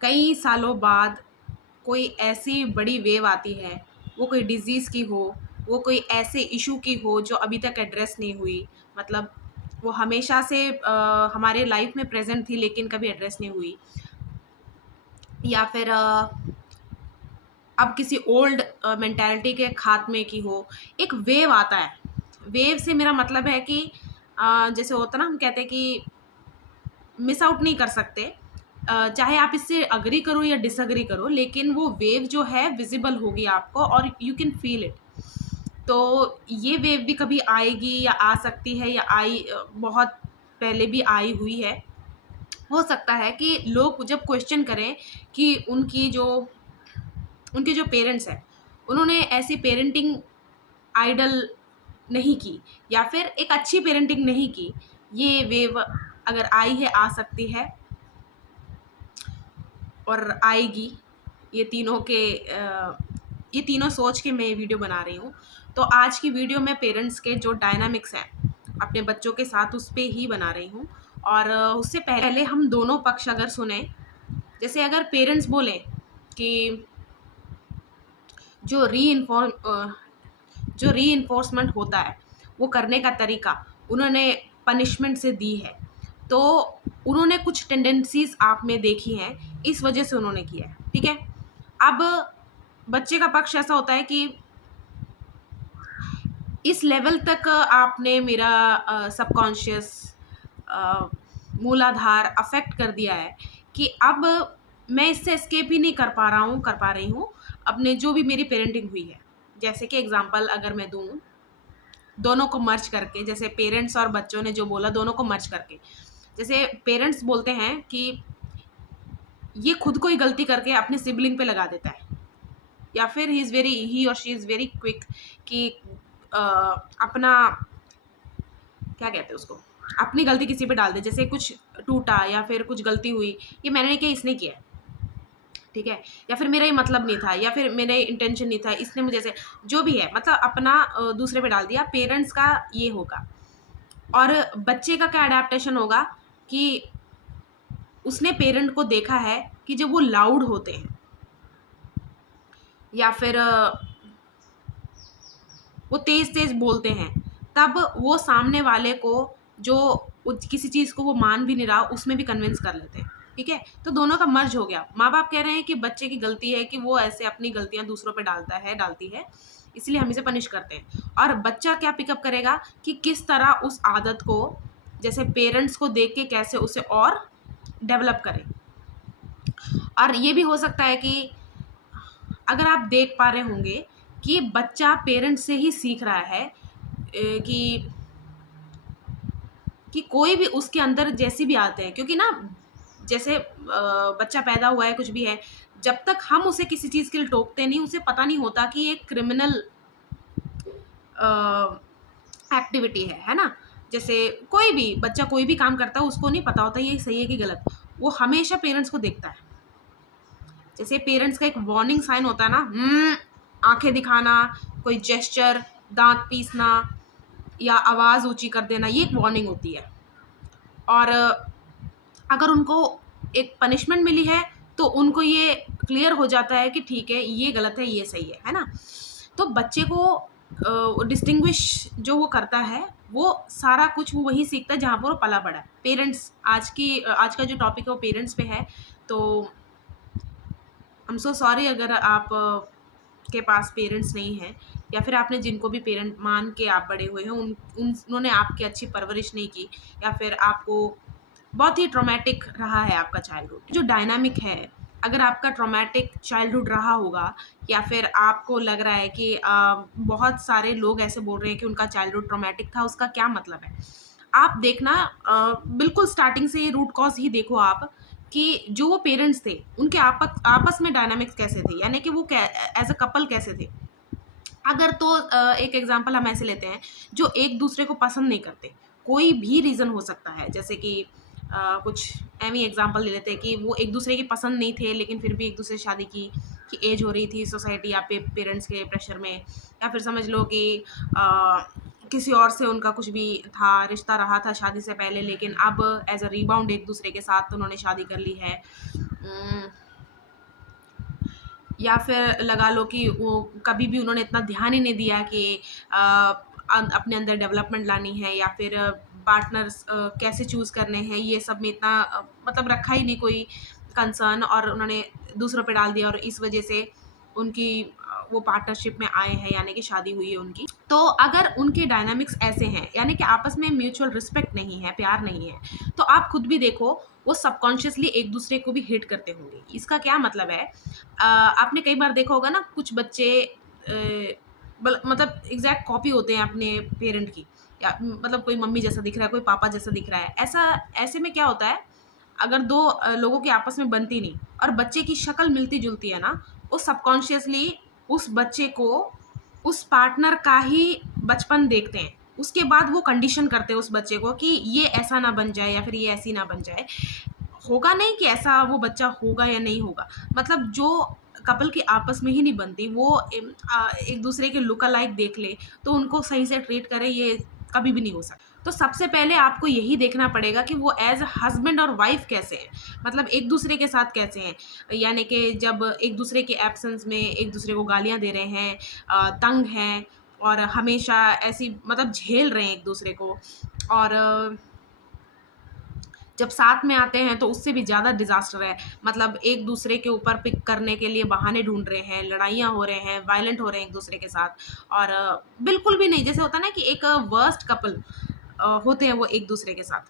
कई सालों बाद कोई ऐसी बड़ी वेव आती है, वो कोई डिज़ीज़ की हो, वो कोई ऐसे इश्यू की हो जो अभी तक एड्रेस नहीं हुई, मतलब वो हमेशा से हमारे लाइफ में प्रेज़ेंट थी लेकिन कभी एड्रेस नहीं हुई, या फिर अब किसी ओल्ड मेंटालिटी के खात्मे की हो, एक वेव आता है। वेव से मेरा मतलब है कि जैसे होता है ना, हम कहते हैं कि मिस आउट नहीं कर सकते। चाहे आप इससे एग्री करो या डिसएग्री करो, लेकिन वो वेव जो है विज़िबल होगी आपको और यू कैन फ़ील इट। तो ये वेव भी कभी आएगी या आ सकती है या बहुत पहले भी आई हुई है। हो सकता है कि लोग जब क्वेश्चन करें कि उनके जो पेरेंट्स हैं, उन्होंने ऐसी पेरेंटिंग आइडल नहीं की या फिर एक अच्छी पेरेंटिंग नहीं की, ये वेव अगर आई है, आ सकती है और आएगी। ये तीनों के ये तीनों सोच के मैं ये वीडियो बना रही हूँ। तो आज की वीडियो में पेरेंट्स के जो डायनामिक्स हैं अपने बच्चों के साथ, उस पे ही बना रही हूँ। और उससे पहले हम दोनों पक्ष अगर सुने, जैसे अगर पेरेंट्स बोले कि जो रीइंफोर्समेंट होता है, वो करने का तरीका उन्होंने पनिशमेंट से दी है, तो उन्होंने कुछ टेंडेंसीज आप में देखी हैं, इस वजह से उन्होंने किया है, ठीक है। अब बच्चे का पक्ष ऐसा होता है कि इस लेवल तक आपने मेरा सबकॉन्शियस मूलाधार अफेक्ट कर दिया है कि अब मैं इससे एस्केप ही नहीं कर पा रही हूँ अपने जो भी मेरी पेरेंटिंग हुई है। जैसे कि एग्जांपल अगर मैं दूँ, दोनों को मर्ज करके, जैसे पेरेंट्स और बच्चों ने जो बोला दोनों को मर्ज करके, जैसे पेरेंट्स बोलते हैं कि ये खुद को ही गलती करके अपने सिबलिंग पे लगा देता है, या फिर ही और शी इज़ वेरी क्विक कि अपना क्या कहते हैं उसको, अपनी गलती किसी पे डाल दे। जैसे कुछ टूटा या फिर कुछ गलती हुई, ये मैंने नहीं किया, इसने किया है, ठीक है। या फिर मेरा ये मतलब नहीं था, या फिर मेरा इंटेंशन नहीं था, इसने मुझे ऐसे, जो भी है, मतलब अपना दूसरे पे डाल दिया। पेरेंट्स का ये होगा। और बच्चे का क्या अडेप्टेशन होगा कि उसने पेरेंट को देखा है कि जब वो लाउड होते हैं या फिर वो तेज तेज बोलते हैं, तब वो सामने वाले को, जो किसी चीज़ को वो मान भी नहीं रहा, उसमें भी कन्विंस कर लेते हैं, ठीक है। तो दोनों का मर्ज हो गया। माँ बाप कह रहे हैं कि बच्चे की गलती है कि वो ऐसे अपनी गलतियां दूसरों पे डालती है, इसलिए हम इसे पनिश करते हैं। और बच्चा क्या पिकअप करेगा कि किस तरह उस आदत को, जैसे पेरेंट्स को देख के कैसे उसे और डेवलप करें। और ये भी हो सकता है कि अगर आप देख पा रहे होंगे कि बच्चा पेरेंट्स से ही सीख रहा है, कि कोई भी उसके अंदर जैसी भी आते हैं, क्योंकि ना, जैसे बच्चा पैदा हुआ है, कुछ भी है, जब तक हम उसे किसी चीज़ के लिए टोकते नहीं, उसे पता नहीं होता कि ये क्रिमिनल एक्टिविटी है ना। जैसे कोई भी बच्चा कोई भी काम करता है, उसको नहीं पता होता ये सही है कि गलत, वो हमेशा पेरेंट्स को देखता है। जैसे पेरेंट्स का एक वार्निंग साइन होता है ना, आंखें दिखाना, कोई जेस्चर, दांत पीसना या आवाज़ ऊंची कर देना, ये एक वार्निंग होती है। और अगर उनको एक पनिशमेंट मिली है, तो उनको ये क्लियर हो जाता है कि ठीक है, ये गलत है, ये सही है ना। तो बच्चे को डिस्टिंग्विश जो वो करता है, वो सारा कुछ वो वहीं सीखता है जहाँ पर वो पला बड़ा है। पेरेंट्स, आज का जो टॉपिक है वो पेरेंट्स पे है। तो आई एम सो सॉरी अगर आप के पास पेरेंट्स नहीं हैं, या फिर आपने जिनको भी पेरेंट मान के आप बड़े हुए हैं, उन्होंने आपकी अच्छी परवरिश नहीं की, या फिर आपको बहुत ही ट्रॉमेटिक रहा है आपका चाइल्डहुड। जो डायनामिक है, अगर आपका ट्रॉमेटिक चाइल्डहुड रहा होगा, या फिर आपको लग रहा है कि बहुत सारे लोग ऐसे बोल रहे हैं कि उनका चाइल्डहुड ट्रॉमेटिक था, उसका क्या मतलब है? आप देखना, बिल्कुल स्टार्टिंग से रूट कॉज ही देखो आप, कि जो वो पेरेंट्स थे, उनके आपस में डायनामिक्स कैसे थे, यानी कि वो एज अ कपल कैसे थे। अगर तो एक एग्जांपल हम ऐसे लेते हैं, जो एक दूसरे को पसंद नहीं करते, कोई भी रीज़न हो सकता है, जैसे कि कुछ एवी एग्जांपल ले लेते हैं कि वो एक दूसरे की पसंद नहीं थे, लेकिन फिर भी एक दूसरे से शादी की, कि एज हो रही थी सोसाइटी या पेरेंट्स के प्रेशर में, या फिर समझ लो कि किसी और से उनका कुछ भी था, रिश्ता रहा था शादी से पहले, लेकिन अब एज अ रीबाउंड एक दूसरे के साथ उन्होंने शादी कर ली है। या फिर लगा लो कि वो कभी भी उन्होंने इतना ध्यान ही नहीं दिया कि अपने अंदर डेवलपमेंट लानी है, या फिर पार्टनर्स कैसे चूज़ करने हैं, ये सब में इतना मतलब रखा ही नहीं कोई कंसर्न, और उन्होंने दूसरों पे डाल दिया, और इस वजह से उनकी वो पार्टनरशिप में आए हैं, यानी कि शादी हुई है उनकी। तो अगर उनके डायनामिक्स ऐसे हैं, यानी कि आपस में म्यूचुअल रिस्पेक्ट नहीं है, प्यार नहीं है, तो आप खुद भी देखो वो सबकॉन्शियसली एक दूसरे को भी हिट करते होंगे। इसका क्या मतलब है, आपने कई बार देखा होगा ना, कुछ बच्चे मतलब एग्जैक्ट कॉपी होते हैं अपने पेरेंट की, या मतलब कोई मम्मी जैसा दिख रहा है, कोई पापा जैसा दिख रहा है। ऐसे में क्या होता है, अगर दो लोगों की आपस में बनती नहीं और बच्चे की शक्ल मिलती जुलती है ना, वो सबकॉन्शियसली उस बच्चे को उस पार्टनर का ही बचपन देखते हैं। उसके बाद वो कंडीशन करते हैं उस बच्चे को कि ये ऐसा ना बन जाए, या फिर ये ऐसी ना बन जाए। होगा नहीं कि ऐसा वो बच्चा होगा या नहीं होगा, मतलब जो कपल की आपस में ही नहीं बनती, वो एक दूसरे के लुक अलाइक देख ले तो उनको सही से ट्रीट करे, ये कभी भी नहीं हो सकता। तो सबसे पहले आपको यही देखना पड़ेगा कि वो एज हस्बैंड और वाइफ कैसे हैं, मतलब एक दूसरे के साथ कैसे हैं, यानी कि जब एक दूसरे के एब्सेंस में एक दूसरे को गालियां दे रहे हैं, तंग हैं, और हमेशा ऐसी मतलब झेल रहे हैं एक दूसरे को, और जब साथ में आते हैं तो उससे भी ज़्यादा डिज़ास्टर है, मतलब एक दूसरे के ऊपर पिक करने के लिए बहाने ढूंढ रहे हैं, लड़ाइयाँ हो रहे हैं, वायलेंट हो रहे हैं एक दूसरे के साथ, और बिल्कुल भी नहीं, जैसे होता है ना कि एक वर्स्ट कपल होते हैं वो एक दूसरे के साथ,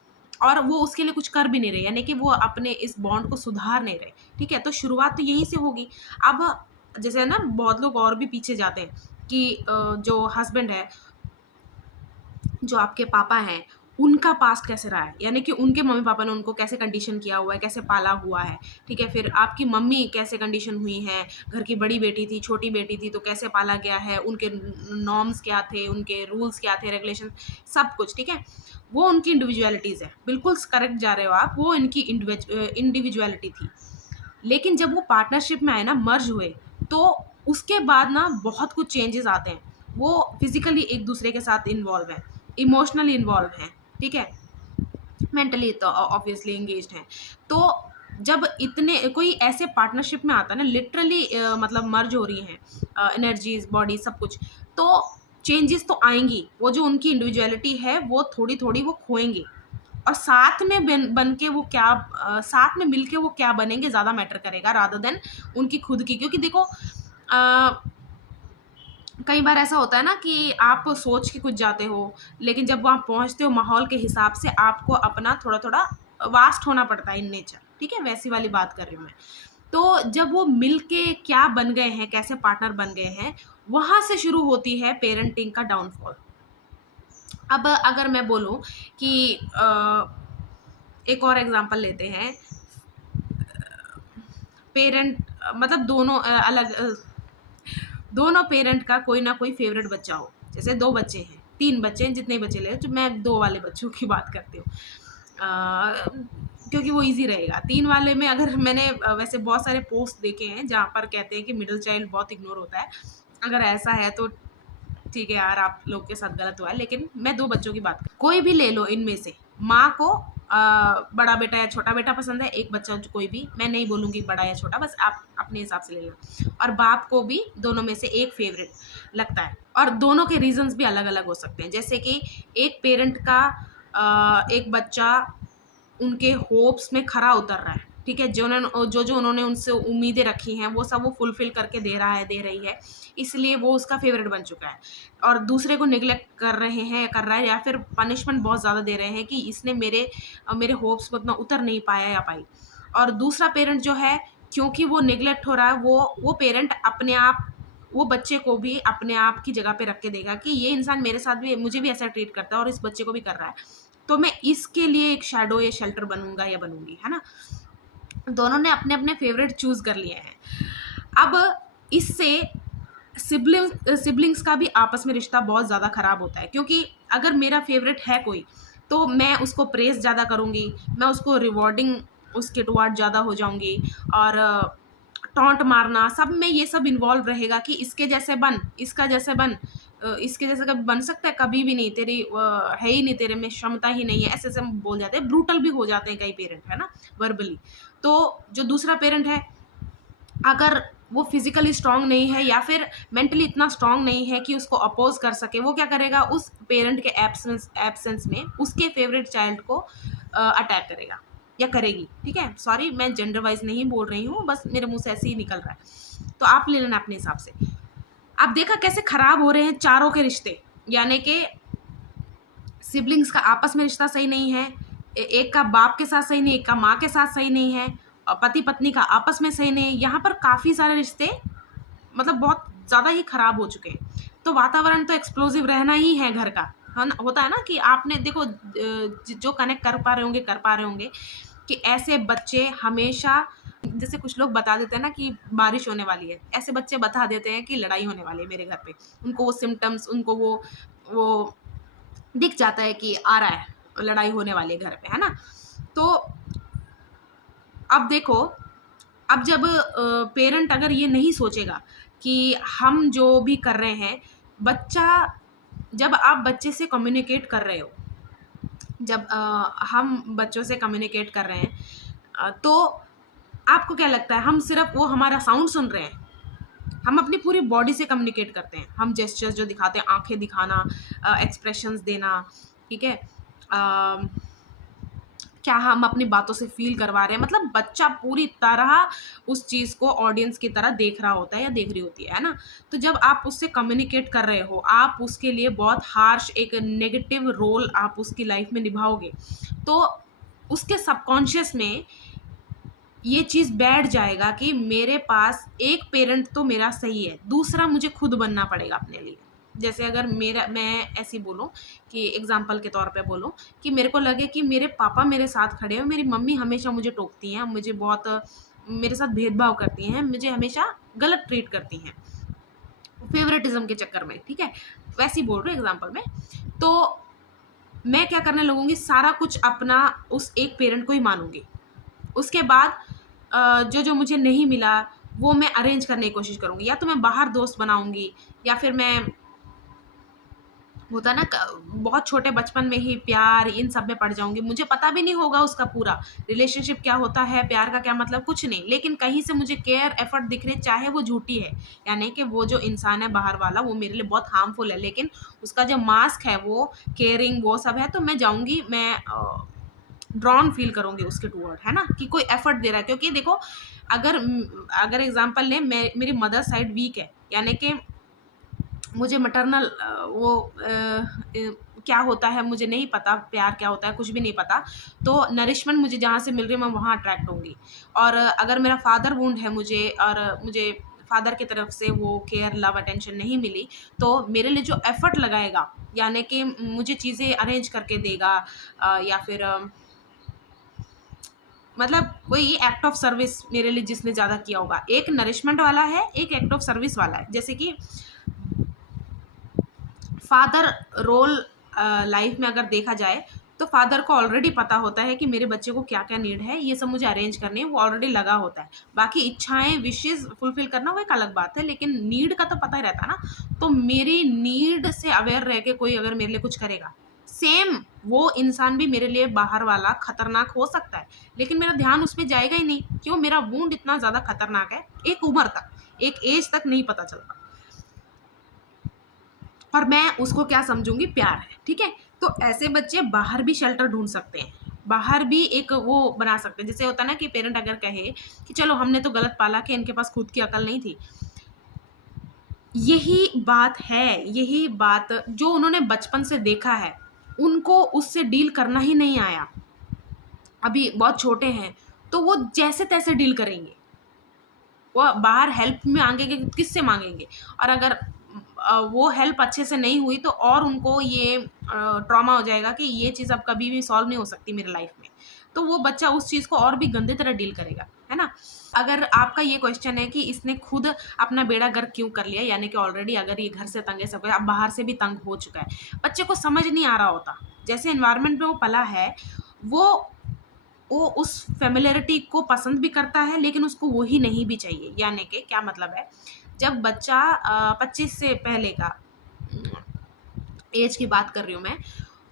और वो उसके लिए कुछ कर भी नहीं रहे, यानी कि वो अपने इस बॉन्ड को सुधार नहीं रहे। ठीक है, तो शुरुआत तो यहीं से होगी। अब जैसे ना बहुत लोग और भी पीछे जाते हैं कि जो हस्बैंड है, जो आपके पापा हैं, उनका पास्ट कैसे रहा है, यानी कि उनके मम्मी पापा ने उनको कैसे कंडीशन किया हुआ है, कैसे पाला हुआ है। ठीक है, फिर आपकी मम्मी कैसे कंडीशन हुई हैं, घर की बड़ी बेटी थी, छोटी बेटी थी, तो कैसे पाला गया है, उनके नॉर्म्स क्या थे, उनके रूल्स क्या थे, रेगुलेशन, सब कुछ। ठीक है, वो उनकी इंडिविजुअलिटीज़ है, बिल्कुल करेक्ट जा रहे हो आप, वो इनकी इंडिविजुअलिटी थी। लेकिन जब वो पार्टनरशिप में आए ना, मर्ज हुए, तो उसके बाद ना बहुत कुछ चेंजेस आते हैं। वो फिजिकली एक दूसरे के साथ इन्वॉल्व है, इमोशनली इन्वॉल्व हैं, ठीक है, मेंटली तो ऑब्वियसली एंगेज्ड हैं। तो जब इतने कोई ऐसे पार्टनरशिप में आता है ना, लिटरली मतलब मर्ज हो रही हैं एनर्जीज, बॉडी, सब कुछ, तो चेंजेस तो आएंगी। वो जो उनकी इंडिविजुअलिटी है वो थोड़ी थोड़ी वो खोएंगे, और साथ में बन के वो क्या साथ में मिलके वो क्या बनेंगे ज़्यादा मैटर करेगा, रादर देन उनकी खुद की। क्योंकि देखो कई बार ऐसा होता है ना कि आप सोच के कुछ जाते हो, लेकिन जब वहाँ पहुँचते हो माहौल के हिसाब से आपको अपना थोड़ा थोड़ा वास्ट होना पड़ता है इन नेचर। ठीक है, वैसी वाली बात कर रही हूँ मैं। तो जब वो मिलके क्या बन गए हैं, कैसे पार्टनर बन गए हैं, वहाँ से शुरू होती है पेरेंटिंग का डाउनफॉल। अब अगर मैं बोलूँ कि एक और एग्जांपल लेते हैं, पेरेंट मतलब दोनों पेरेंट का कोई ना कोई फेवरेट बच्चा हो। जैसे 2 बच्चे हैं, 3 बच्चे हैं, जितने बच्चे ले, तो मैं 2 वाले बच्चों की बात करती हूँ। क्योंकि वो ईज़ी रहेगा। 3 वाले में अगर मैंने वैसे बहुत सारे पोस्ट देखे हैं जहाँ पर कहते हैं कि मिडल चाइल्ड बहुत इग्नोर होता है। अगर ऐसा है तो ठीक है यार, आप लोग के साथ गलत हुआ है, लेकिन मैं 2 बच्चों की बात कर, कोई भी ले लो इनमें से, माँ को बड़ा बेटा या छोटा बेटा पसंद है, एक बच्चा कोई भी, मैं नहीं बोलूँगी बड़ा या छोटा, बस आप अपने हिसाब से ले लेना। और बाप को भी दोनों में से एक फेवरेट लगता है, और दोनों के रीज़न्स भी अलग-अलग हो सकते हैं। जैसे कि एक पेरेंट का एक बच्चा उनके होप्स में खरा उतर रहा है, ठीक है, जो उन्होंने उनसे उम्मीदें रखी हैं वो सब वो फुलफिल करके दे रहा है, दे रही है, इसलिए वो उसका फेवरेट बन चुका है। और दूसरे को निग्लेक्ट कर रहा है, या फिर पनिशमेंट बहुत ज़्यादा दे रहे हैं कि इसने मेरे होप्स में उतना उतर नहीं पाया या पाई। और दूसरा पेरेंट जो है, क्योंकि वो निग्लेक्ट हो रहा है, वो पेरेंट अपने आप वो बच्चे को भी अपने आप की जगह पे रख के देगा कि ये इंसान मेरे साथ भी, मुझे भी ऐसा ट्रीट करता है और इस बच्चे को भी कर रहा है, तो मैं इसके लिए एक शैडो या शेल्टर बनूंगा या बनूंगी, है ना। दोनों ने अपने अपने फेवरेट चूज कर लिए हैं। अब इससे सिबलिंग्स का भी आपस में रिश्ता बहुत ज़्यादा ख़राब होता है, क्योंकि अगर मेरा फेवरेट है कोई, तो मैं उसको प्रेज़ ज़्यादा करूँगी, मैं उसको रिवॉर्डिंग उसके टुवार्ड ज़्यादा हो जाऊँगी, और टॉन्ट मारना सब में ये सब इन्वॉल्व रहेगा कि इसके जैसे बन, इसका जैसे बन, इसके जैसे कभी बन सकता है, कभी भी नहीं, तेरी है ही नहीं, तेरे में क्षमता ही नहीं है, ऐसे ऐसे बोल जाते हैं, ब्रूटल भी हो जाते हैं कई पेरेंट, है ना, वर्बली। तो जो दूसरा पेरेंट है, अगर वो फिजिकली स्ट्रांग नहीं है या फिर मेंटली इतना स्ट्रांग नहीं है कि उसको अपोज कर सके, वो क्या करेगा, उस पेरेंट के एब्सेंस में उसके फेवरेट चाइल्ड को अटैक करेगा या करेगी। ठीक है, सॉरी मैं जेंडर वाइज नहीं बोल रही हूँ, बस मेरे मुंह से ऐसे ही निकल रहा है, तो आप ले लेना अपने हिसाब से। आप देखा कैसे खराब हो रहे हैं चारों के रिश्ते, यानी कि सिबलिंग्स का आपस में रिश्ता सही नहीं है, एक का बाप के साथ सही नहीं, एक का माँ के साथ सही नहीं है, और पति पत्नी का आपस में सही नहीं है। यहाँ पर काफ़ी सारे रिश्ते मतलब बहुत ज़्यादा ही खराब हो चुके हैं। तो वातावरण तो एक्सप्लोसिव रहना ही है घर का, है ना। होता है ना कि आपने देखो जो कनेक्ट कर पा रहे होंगे कि ऐसे बच्चे हमेशा, जैसे कुछ लोग बता देते हैं ना कि बारिश होने वाली है, ऐसे बच्चे बता देते हैं कि लड़ाई होने वाली है मेरे घर पे। उनको वो सिम्टम्स, उनको वो दिख जाता है कि आ रहा है, लड़ाई होने वाली है घर पे, है ना। तो अब देखो, अब जब पेरेंट अगर ये नहीं सोचेगा कि हम जो भी कर रहे हैं, बच्चा, जब आप बच्चे से कम्युनिकेट कर रहे हो, जब हम बच्चों से कम्युनिकेट कर रहे हैं, तो आपको क्या लगता है, हम सिर्फ वो हमारा साउंड सुन रहे हैं? हम अपनी पूरी बॉडी से कम्युनिकेट करते हैं, हम जेस्चर्स जो दिखाते हैं, आंखें दिखाना, एक्सप्रेशंस देना, ठीक है, क्या हम अपनी बातों से फील करवा रहे हैं, मतलब बच्चा पूरी तरह उस चीज़ को ऑडियंस की तरह देख रहा होता है या देख रही होती है ना। तो जब आप उससे कम्युनिकेट कर रहे हो, आप उसके लिए बहुत हार्श एक नेगेटिव रोल आप उसकी लाइफ में निभाओगे, तो उसके सबकॉन्शियस में ये चीज़ बैठ जाएगा कि मेरे पास एक पेरेंट तो मेरा सही है, दूसरा मुझे खुद बनना पड़ेगा अपने लिए। जैसे अगर मैं ऐसी बोलूँ कि एग्जाम्पल के तौर पे बोलूँ कि मेरे को लगे कि मेरे पापा मेरे साथ खड़े हैं, मेरी मम्मी हमेशा मुझे टोकती हैं, मुझे बहुत मेरे साथ भेदभाव करती हैं, मुझे हमेशा गलत ट्रीट करती हैं फेवरेटिज्म के चक्कर में, ठीक है, वैसे ही बोल रही हूँ एग्जाम्पल में। तो मैं क्या करने लगूंगी, सारा कुछ अपना उस एक पेरेंट को ही मानूंगी। उसके बाद जो जो मुझे नहीं मिला वो मैं अरेंज करने की कोशिश करूँगी, या तो मैं बाहर दोस्त बनाऊँगी, या फिर मैं, होता ना बहुत छोटे बचपन में ही प्यार इन सब में पड़ जाऊंगी, मुझे पता भी नहीं होगा उसका पूरा रिलेशनशिप क्या होता है, प्यार का क्या मतलब, कुछ नहीं, लेकिन कहीं से मुझे केयर एफर्ट दिख रहे, चाहे वो झूठी है, यानी कि वो जो इंसान है बाहर वाला वो मेरे लिए बहुत हार्मफुल है, लेकिन उसका जो मास्क है वो केयरिंग वो सब है, तो मैं जाऊंगी, मैं ड्रॉन फील करूंगी उसके टूवर्ड, है ना, कि कोई एफर्ट दे रहा है। क्योंकि देखो, अगर एग्जांपल लें, मेरी मदर साइड वीक है, यानी कि मुझे मैटरनल वो क्या होता है मुझे नहीं पता, प्यार क्या होता है कुछ भी नहीं पता, तो नरिशमेंट मुझे जहाँ से मिल रही है मैं वहाँ अट्रैक्ट होंगी। और अगर मेरा फादर वुंड है मुझे, और मुझे फादर की तरफ से वो केयर लव अटेंशन नहीं मिली, तो मेरे लिए जो एफर्ट लगाएगा, यानी कि मुझे चीज़ें अरेंज करके देगा, या फिर मतलब वही एक्ट ऑफ सर्विस मेरे लिए जिसने ज़्यादा किया होगा, एक नरिशमेंट वाला है, एक एक्ट ऑफ सर्विस वाला है। जैसे कि फादर रोल लाइफ में अगर देखा जाए, तो फादर को ऑलरेडी पता होता है कि मेरे बच्चे को क्या क्या नीड है, ये सब मुझे अरेंज करनी है, वो ऑलरेडी लगा होता है। बाकी इच्छाएं विशेष फुलफिल करना वो एक अलग बात है, लेकिन नीड का तो पता ही रहता है ना। तो मेरी नीड से अवेयर रह के कोई अगर मेरे लिए कुछ करेगा, सेम वो इंसान भी मेरे लिए बाहर वाला खतरनाक हो सकता है, लेकिन मेरा ध्यान उस पर जाएगा ही नहीं, क्यों, मेरा वुंड इतना ज़्यादा खतरनाक है, एक उम्र तक, एक एज तक नहीं पता चलता, और मैं उसको क्या समझूंगी, प्यार है, ठीक है। तो ऐसे बच्चे बाहर भी शेल्टर ढूंढ सकते हैं, बाहर भी एक वो बना सकते हैं। जैसे होता है ना कि पेरेंट अगर कहे कि चलो हमने तो गलत पाला कि इनके पास खुद की अकल नहीं थी, यही बात है, यही बात जो उन्होंने बचपन से देखा है, उनको उससे डील करना ही नहीं आया, अभी बहुत छोटे हैं, तो वो जैसे तैसे डील करेंगे, वो बाहर हेल्प में मांगेंगे, किससे मांगेंगे, और अगर वो हेल्प अच्छे से नहीं हुई तो और उनको ये ट्रॉमा हो जाएगा कि ये चीज़ अब कभी भी सॉल्व नहीं हो सकती मेरे लाइफ में, तो वो बच्चा उस चीज़ को और भी गंदे तरह डील करेगा, है ना। अगर आपका ये क्वेश्चन है कि इसने खुद अपना बेड़ा गर्क क्यों कर लिया, यानी कि ऑलरेडी अगर ये घर से तंग है, सब अब बाहर से भी तंग हो चुका है, बच्चे को समझ नहीं आ रहा होता, जैसे इन्वायरमेंट में वो पला है, वो वो उस फेमिलियरिटी को पसंद भी करता है, लेकिन उसको वो ही नहीं भी चाहिए। यानी कि क्या मतलब है, जब बच्चा 25 से पहले का एज की बात कर रही हूँ मैं,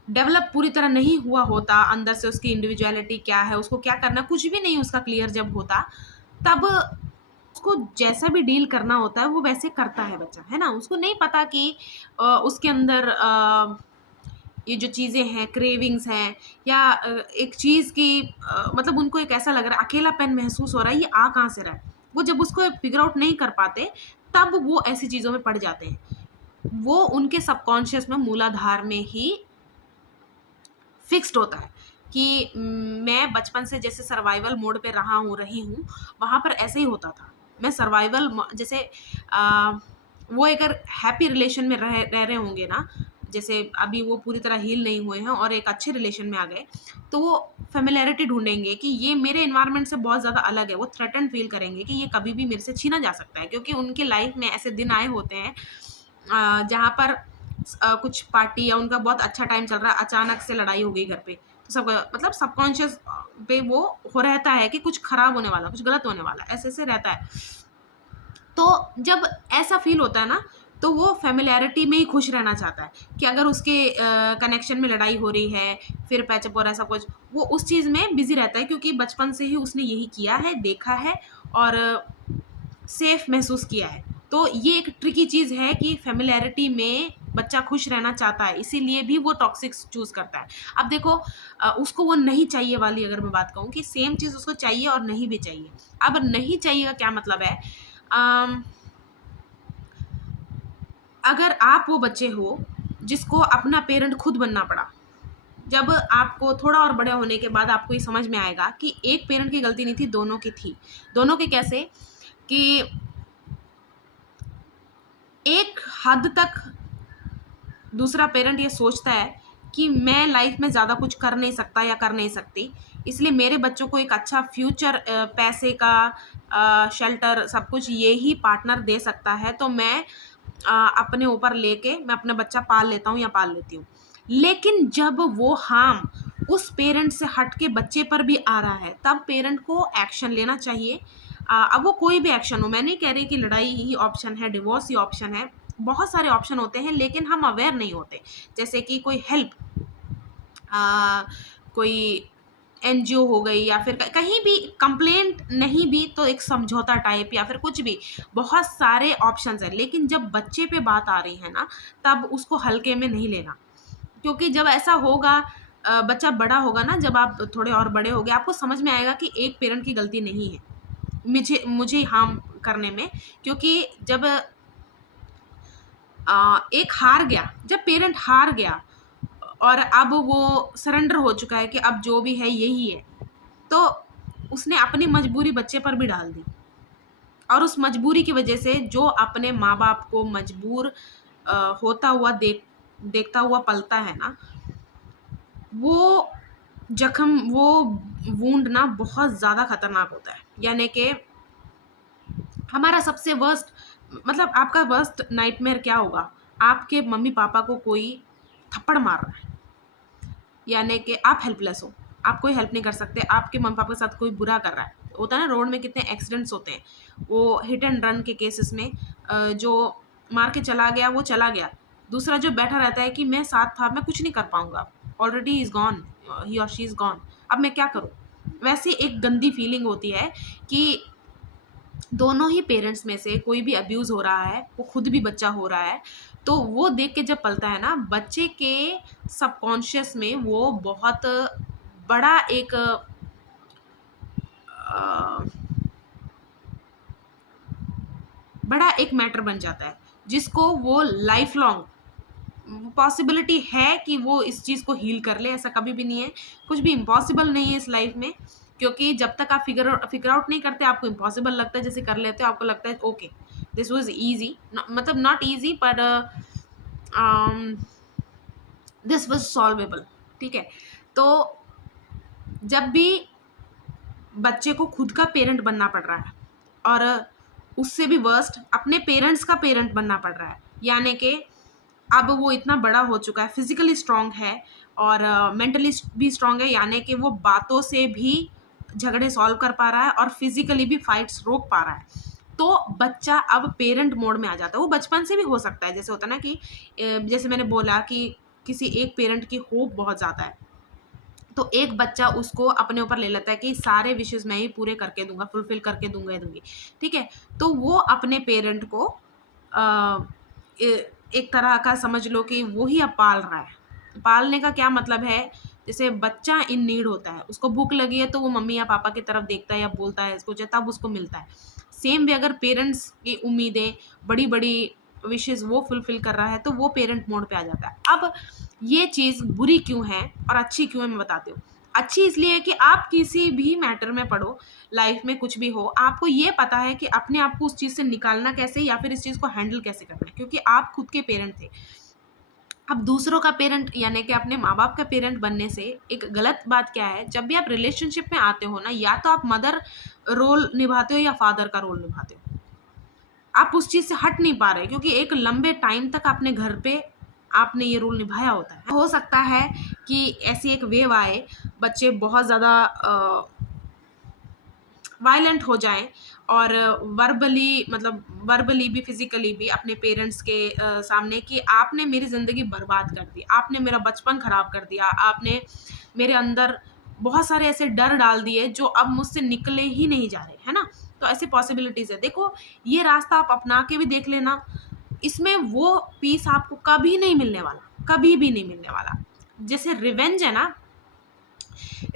डेवलप पूरी तरह नहीं हुआ होता, अंदर से उसकी इंडिविजुअलिटी क्या है, उसको क्या करना, कुछ भी नहीं उसका क्लियर जब होता, तब उसको जैसा भी डील करना होता है वो वैसे करता है बच्चा, है ना। उसको नहीं पता कि उसके अंदर ये जो चीज़ें हैं, क्रेविंग्स हैं, या एक चीज़ की मतलब उनको एक ऐसा लग रहा है, अकेलापन महसूस हो रहा है, ये आ कहाँ से रहा है। वो जब उसको फिगर आउट नहीं कर पाते, तब वो ऐसी चीज़ों में पड़ जाते हैं। वो उनके सबकॉन्शियस में, मूलाधार में ही फिक्स्ड होता है कि मैं बचपन से जैसे सर्वाइवल मोड पे रहा हूँ, रही हूँ, वहाँ पर ऐसे ही होता था। मैं सर्वाइवल जैसे वो अगर हैप्पी रिलेशन में रह रहे होंगे ना, जैसे अभी वो पूरी तरह हील नहीं हुए हैं और एक अच्छे रिलेशन में आ गए, तो वो फेमिलियरिटी ढूंढेंगे कि ये मेरे एनवायरनमेंट से बहुत ज़्यादा अलग है। वो थ्रेटन फील करेंगे कि ये कभी भी मेरे से छीना जा सकता है, क्योंकि उनके लाइफ में ऐसे दिन आए होते हैं जहाँ पर कुछ पार्टी या उनका बहुत अच्छा टाइम चल रहा है, अचानक से लड़ाई हो गई घर पे, तो सब मतलब सबकॉन्शियस पे वो हो रहता है कि कुछ खराब होने वाला, कुछ गलत होने वाला, ऐसे ऐसे रहता है। तो जब ऐसा फील होता है ना, तो वो फेमिलियरिटी में ही खुश रहना चाहता है कि अगर उसके कनेक्शन में लड़ाई हो रही है, फिर पैचअप और ऐसा कुछ, वो उस चीज़ में बिजी रहता है, क्योंकि बचपन से ही उसने यही किया है, देखा है और सेफ महसूस किया है। तो ये एक ट्रिकी चीज़ है कि फेमिलियरिटी में बच्चा खुश रहना चाहता है, इसीलिए भी वो टॉक्सिक चूज़ करता है। अब देखो उसको वो नहीं चाहिए वाली अगर मैं बात कहूँ कि सेम चीज़ उसको चाहिए और नहीं भी चाहिए। अब नहीं चाहिए का क्या मतलब है, अम, अगर आप वो बच्चे हो जिसको अपना पेरेंट खुद बनना पड़ा, जब आपको थोड़ा और बड़े होने के बाद आपको ये समझ में आएगा कि एक पेरेंट की गलती नहीं थी, दोनों की थी। दोनों की कैसे, कि एक हद तक दूसरा पेरेंट ये सोचता है कि मैं लाइफ में ज़्यादा कुछ कर नहीं सकता या कर नहीं सकती, इसलिए मेरे बच्चों को एक अच्छा फ्यूचर, पैसे का शेल्टर, सब कुछ ये ही पार्टनर दे सकता है, तो मैं अपने ऊपर लेके मैं अपना बच्चा पाल लेता हूँ या पाल लेती हूँ। लेकिन जब वो हार्म उस पेरेंट से हट के बच्चे पर भी आ रहा है, तब पेरेंट को एक्शन लेना चाहिए। अब वो कोई भी एक्शन हो, मैं नहीं कह रही कि लड़ाई ही ऑप्शन है, डिवोर्स ही ऑप्शन है, बहुत सारे ऑप्शन होते हैं, लेकिन हम अवेयर नहीं होते। जैसे कि कोई हेल्प, कोई एनजीओ हो गई, या फिर कहीं भी कंप्लेंट, नहीं भी तो एक समझौता टाइप, या फिर कुछ भी, बहुत सारे ऑप्शंस हैं। लेकिन जब बच्चे पे बात आ रही है ना, तब उसको हल्के में नहीं लेना, क्योंकि जब ऐसा होगा, बच्चा बड़ा होगा ना, जब आप थोड़े और बड़े हो गए, आपको समझ में आएगा कि एक पेरेंट की गलती नहीं है मुझे मुझे हार्म करने में। क्योंकि जब एक हार गया, जब पेरेंट हार गया और अब वो सरेंडर हो चुका है कि अब जो भी है यही है, तो उसने अपनी मजबूरी बच्चे पर भी डाल दी, और उस मजबूरी की वजह से जो अपने माँ बाप को मजबूर होता हुआ देखता हुआ पलता है ना, वो जख्म, वो वूंड ना बहुत ज़्यादा खतरनाक होता है। यानी कि हमारा सबसे वर्स्ट, मतलब आपका वर्स्ट नाइटमेयर क्या होगा, आपके मम्मी पापा को कोई थप्पड़ मार रहा है, यानी कि आप हेल्पलेस हो, आप कोई हेल्प नहीं कर सकते, आपके मम्मी पापा के साथ कोई बुरा कर रहा है। होता है ना, रोड में कितने एक्सीडेंट्स होते हैं, वो हिट एंड रन के केसेस में, जो मार के चला गया वो चला गया, दूसरा जो बैठा रहता है कि मैं साथ था, मैं कुछ नहीं कर पाऊंगा, ऑलरेडी इज गॉन, ही और शी इज गॉन, अब मैं क्या करूं। वैसे एक गंदी फीलिंग होती है कि दोनों ही पेरेंट्स में से कोई भी अब्यूज़ हो रहा है, वो खुद भी बच्चा हो रहा है, तो वो देख के जब पलता है ना, बच्चे के सबकॉन्शियस में वो बहुत बड़ा एक बड़ा एक मैटर बन जाता है, जिसको वो लाइफ लॉन्ग पॉसिबिलिटी है कि वो इस चीज़ को हील कर ले। ऐसा कभी भी नहीं है, कुछ भी इम्पॉसिबल नहीं है इस लाइफ में, क्योंकि जब तक आप फिगर आउट नहीं करते, आपको इम्पॉसिबल लगता है, जैसे कर लेते हो आपको लगता है ओके दिस वाज इजी, मतलब नॉट इजी पर दिस वाज सॉल्वेबल, ठीक है। तो जब भी बच्चे को खुद का पेरेंट बनना पड़ रहा है, और उससे भी वर्स्ट अपने पेरेंट्स का पेरेंट बनना पड़ रहा है, यानी कि अब वो इतना बड़ा हो चुका है, फिजिकली स्ट्रांग है और मेंटली भी स्ट्रांग है, यानी कि वो बातों से भी झगड़े सॉल्व कर पा रहा है और फिजिकली भी फाइट्स रोक पा रहा है। तो बच्चा अब पेरेंट मोड में आ जाता है। वो बचपन से भी हो सकता है, जैसे होता है ना कि जैसे मैंने बोला कि किसी एक पेरेंट की होप बहुत ज़्यादा है, तो एक बच्चा उसको अपने ऊपर ले लेता है कि सारे विशेस मैं ही पूरे करके दूंगा, फुलफिल करके दूंगा ही दूंगी, ठीक है। तो वो अपने पेरेंट को अ, एक तरह का समझ लो कि वो ही अब पाल रहा है। पालने का क्या मतलब है, जैसे बच्चा इन नीड होता है, उसको भूख लगी है तो वो मम्मी या पापा की तरफ देखता है या बोलता है इसको, तब उसको मिलता है। सेम भी अगर पेरेंट्स की उम्मीदें, बड़ी बड़ी विशेस वो फुलफिल कर रहा है तो वो पेरेंट मोड पे आ जाता है। अब ये चीज़ बुरी क्यों है और अच्छी क्यों है मैं बताती हूँ। अच्छी इसलिए है कि आप किसी भी मैटर में पढ़ो, लाइफ में कुछ भी हो, आपको ये पता है कि अपने आप को उस चीज़ से निकालना कैसे या फिर इस चीज़ को हैंडल कैसे करना है, क्योंकि आप खुद के पेरेंट थे। अब दूसरों का पेरेंट यानी कि अपने माँ बाप का पेरेंट बनने से एक गलत बात क्या है, जब भी आप रिलेशनशिप में आते हो ना, या तो आप मदर रोल निभाते हो या फादर का रोल निभाते हो। आप उस चीज़ से हट नहीं पा रहे, क्योंकि एक लंबे टाइम तक आपने घर पे आपने ये रोल निभाया होता है। हो सकता है कि ऐसी एक वेव आए, बच्चे बहुत ज़्यादा वायलेंट हो जाएं और वर्बली भी फिजिकली भी अपने पेरेंट्स के सामने, कि आपने मेरी ज़िंदगी बर्बाद कर दी, आपने मेरा बचपन ख़राब कर दिया, आपने मेरे अंदर बहुत सारे ऐसे डर डाल दिए जो अब मुझसे निकले ही नहीं जा रहे, है ना। तो ऐसी पॉसिबिलिटीज़ है। देखो, ये रास्ता आप अपना के भी देख लेना, इसमें वो पीस आपको कभी नहीं मिलने वाला, कभी भी नहीं मिलने वाला। जैसे रिवेंज है ना,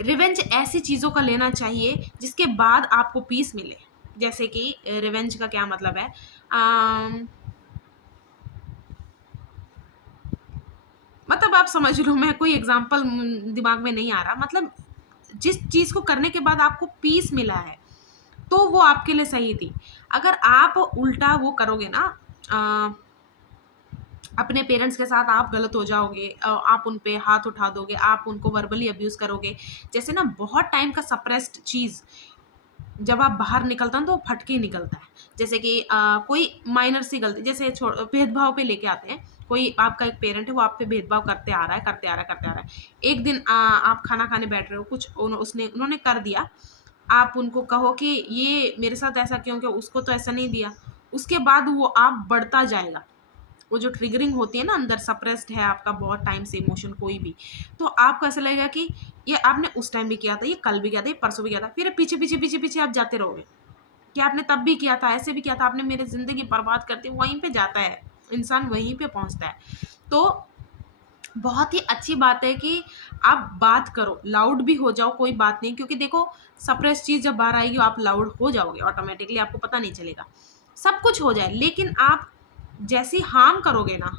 रिवेंज ऐसी चीज़ों का लेना चाहिए जिसके बाद आपको पीस मिले। जैसे कि रिवेंज का क्या मतलब है, मतलब आप समझ लो, मैं कोई एग्जांपल दिमाग में नहीं आ रहा, मतलब जिस चीज़ को करने के बाद आपको पीस मिला है तो वो आपके लिए सही थी। अगर आप उल्टा वो करोगे ना, अपने पेरेंट्स के साथ आप गलत हो जाओगे, आप उन पे हाथ उठा दोगे, आप उनको वर्बली अब्यूज़ करोगे। जैसे ना बहुत टाइम का सप्रेस्ड चीज़ जब आप बाहर निकलता है तो वो फट के ही निकलता है। जैसे कि कोई माइनर सी गलती, जैसे भेदभाव पे लेके आते हैं, कोई आपका एक पेरेंट है वो आप पे भेदभाव करते आ रहा है, करते आ रहा है, करते आ रहा है। एक दिन आप खाना खाने बैठ रहे हो, कुछ उन्होंने कर दिया, आप उनको कहो कि ये मेरे साथ ऐसा क्यों किया, उसको तो ऐसा नहीं दिया। उसके बाद वो आप बढ़ता जाएगा, वो जो ट्रिगरिंग होती है ना, अंदर सप्रेस्ड है आपका बहुत टाइम से इमोशन कोई भी, तो आपको ऐसा लगेगा कि ये आपने उस टाइम भी किया था, ये कल भी किया था, ये परसों भी किया था, फिर पीछे पीछे पीछे पीछे आप जाते रहोगे कि आपने तब भी किया था, ऐसे भी किया था, आपने मेरी ज़िंदगी बर्बाद कर दी। वहीं पे जाता है इंसान, वहीं पे पहुंचता है। तो बहुत ही अच्छी बात है कि आप बात करो, लाउड भी हो जाओ, कोई बात नहीं, क्योंकि देखो सप्रेस चीज़ जब बाहर आएगी आप लाउड हो जाओगे ऑटोमेटिकली, आपको पता नहीं चलेगा, सब कुछ हो जाए, लेकिन आप जैसी हार्म करोगे ना,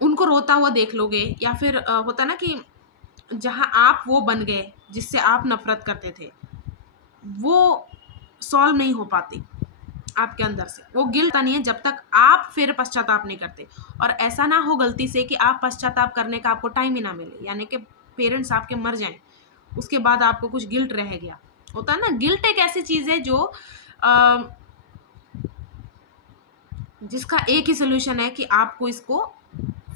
उनको रोता हुआ देख लोगे, या फिर होता ना कि जहाँ आप वो बन गए जिससे आप नफ़रत करते थे, वो सॉल्व नहीं हो पाती आपके अंदर से, वो गिल्ट नहीं है जब तक आप फिर पश्चाताप नहीं करते। और ऐसा ना हो गलती से कि आप पश्चाताप करने का आपको टाइम ही ना मिले, यानी कि पेरेंट्स आपके मर जाएँ, उसके बाद आपको कुछ गिल्ट रह गया। होता है ना, गिल्ट एक ऐसी चीज़ है जो जिसका एक ही सॉल्यूशन है कि आपको इसको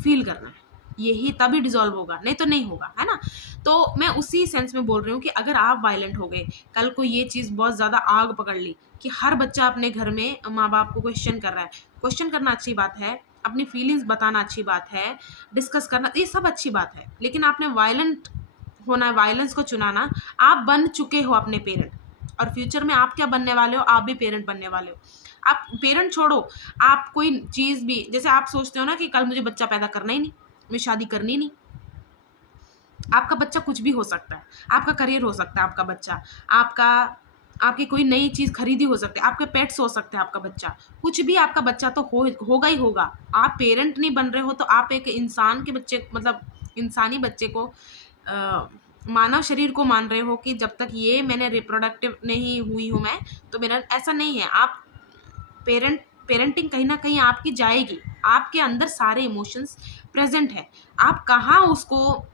फ़ील करना है। यही तभी डिसॉल्व होगा, नहीं तो नहीं होगा, है ना? तो मैं उसी सेंस में बोल रही हूँ कि अगर आप वायलेंट हो गए, कल को ये चीज़ बहुत ज़्यादा आग पकड़ ली कि हर बच्चा अपने घर में माँ-बाप को क्वेश्चन कर रहा है। क्वेश्चन करना अच्छी बात है, अपनी फीलिंग्स बताना अच्छी बात है, डिस्कस करना ये सब अच्छी बात है। लेकिन आपने वायलेंट होना है, वायलेंस को चुनाना, आप बन चुके हो अपने पेरेंट, और फ्यूचर में आप क्या बनने वाले हो, आप भी पेरेंट बनने वाले हो। आप पेरेंट छोड़ो, आप कोई चीज़ भी, जैसे आप सोचते हो ना कि कल मुझे बच्चा पैदा करना ही नहीं, मुझे शादी करनी नहीं। आपका बच्चा कुछ भी हो सकता है, आपका करियर हो सकता है आपका बच्चा, आपका आपकी कोई नई चीज़ खरीदी हो सकती है, आपके पेट्स हो सकते हैं आपका बच्चा, कुछ भी आपका बच्चा तो होगा ही होगा। आप पेरेंट नहीं बन रहे हो तो आप एक इंसान के बच्चे, मतलब इंसानी बच्चे को, मानव शरीर को मान रहे हो कि जब तक ये मैंने रिप्रोडक्टिव नहीं हुई हूँ मैं, तो मेरा ऐसा नहीं है। आप पेरेंटिंग कहीं न कहीं आपकी जाएगी, आपके अंदर सारे इमोशंस प्रेज़ेंट हैं। आप कहाँ उसको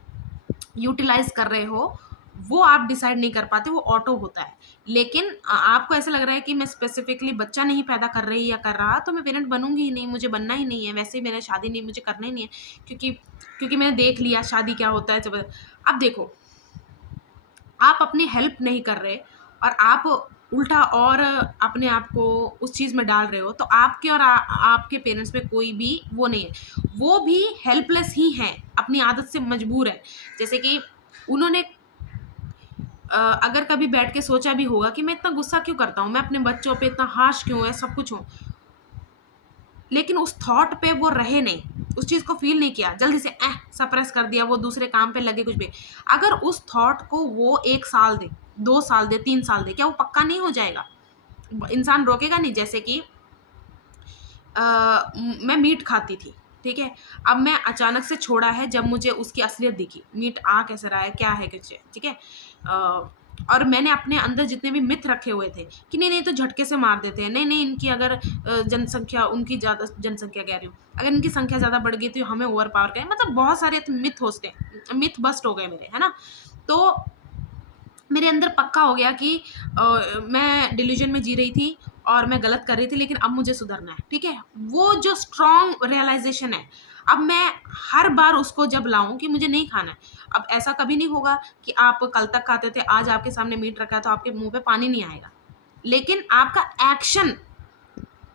यूटिलाइज़ कर रहे हो, वो आप डिसाइड नहीं कर पाते, वो ऑटो होता है। लेकिन आपको ऐसा लग रहा है कि मैं स्पेसिफिकली बच्चा नहीं पैदा कर रही या कर रहा, तो मैं पेरेंट बनूँगी ही नहीं, मुझे बनना ही नहीं है, वैसे ही मैंने शादी नहीं मुझे करना ही नहीं है, क्योंकि क्योंकि मैंने देख लिया शादी क्या होता है। जब अब देखो, आप अपनी हेल्प नहीं कर रहे और आप उल्टा और अपने आप को उस चीज़ में डाल रहे हो, तो आपके और आपके पेरेंट्स में कोई भी वो नहीं है। वो भी हेल्पलेस ही हैं, अपनी आदत से मजबूर है। जैसे कि उन्होंने अगर कभी बैठ के सोचा भी होगा कि मैं इतना गुस्सा क्यों करता हूँ, मैं अपने बच्चों पे इतना हार्श क्यों है, सब कुछ हूँ, लेकिन उस थॉट पे वो रहे नहीं, उस चीज़ को फील नहीं किया, जल्दी से सप्रेस कर दिया, वो दूसरे काम पे लगे कुछ भी। अगर उस थॉट को वो 1 साल दे, 2 साल दे, 3 साल दे, क्या वो पक्का नहीं हो जाएगा? इंसान रोकेगा नहीं। जैसे कि मैं मीट खाती थी, ठीक है? अब मैं अचानक से छोड़ा है, जब मुझे उसकी असलियत दिखी, मीट आ कैसे रहा है, क्या है, कुछ है, ठीक है? और मैंने अपने अंदर जितने भी मिथ रखे हुए थे कि नहीं, नहीं तो झटके से मार देते हैं, नहीं, नहीं इनकी अगर जनसंख्या उनकी ज़्यादा जनसंख्या कह रही हूँ, अगर इनकी संख्या ज़्यादा बढ़ गई तो हमें ओवर पावर करें, मतलब बहुत सारे मिथ होते हैं, मिथ बस्ट हो गए मेरे, है ना? तो मेरे अंदर पक्का हो गया कि मैं डिल्यूजन में जी रही थी और मैं गलत कर रही थी, लेकिन अब मुझे सुधरना है, ठीक है? वो जो स्ट्रॉन्ग रियलाइजेशन है, अब मैं हर बार उसको जब लाऊं कि मुझे नहीं खाना है। अब ऐसा कभी नहीं होगा कि आप कल तक खाते थे, आज आपके सामने मीट रखा है तो आपके मुंह पे पानी नहीं आएगा, लेकिन आपका एक्शन,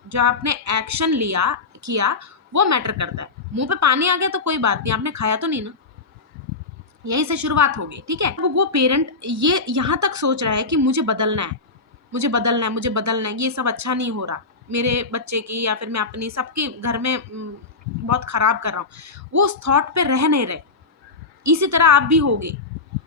जो आपने एक्शन लिया, किया, वो मैटर करता है। मुंह पे पानी आ गया तो कोई बात नहीं, आपने खाया तो नहीं ना। यहीं से शुरुआत होगी, ठीक है? वो पेरेंट ये यहाँ तक सोच रहा है कि मुझे बदलना है, मुझे बदलना है, मुझे बदलना है, ये सब अच्छा नहीं हो रहा मेरे बच्चे की या फिर मैं अपनी सबके घर में बहुत खराब कर रहा हूँ, वो उस थॉट पे रह नहीं रहे। इसी तरह आप भी होगे।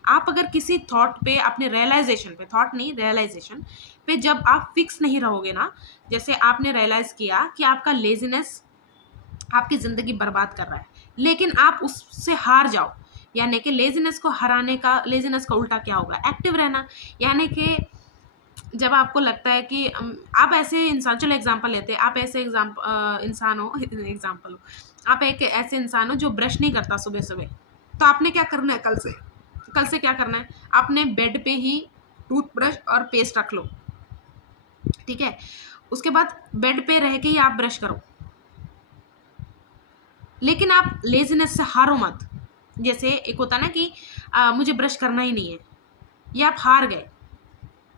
आप अगर किसी थॉट पे, अपने रियलाइजेशन पे, थॉट नहीं रियलाइजेशन पे जब आप फिक्स नहीं रहोगे ना, जैसे आपने रियलाइज किया कि आपका लेजीनेस आपकी ज़िंदगी बर्बाद कर रहा है, लेकिन आप उससे हार जाओ, यानी कि लेज़ीनेस को हराने का, लेज़ीनेस का उल्टा क्या होगा? एक्टिव रहना। यानी कि जब आपको लगता है कि आप ऐसे इंसान, चलो एग्ज़ाम्पल लेते हैं, आप ऐसे इंसान हो एग्ज़ाम्पल हो, आप एक ऐसे इंसान हो जो ब्रश नहीं करता सुबह-सुबह, तो आपने क्या करना है कल से? कल से क्या करना है? आपने बेड पे ही टूथब्रश और पेस्ट रख लो, ठीक है? उसके बाद बेड पे रह के ही आप ब्रश करो। लेकिन आप लेज़ीनेस से हारो मत। जैसे एक होता है ना कि मुझे ब्रश करना ही नहीं है, ये आप हार गए।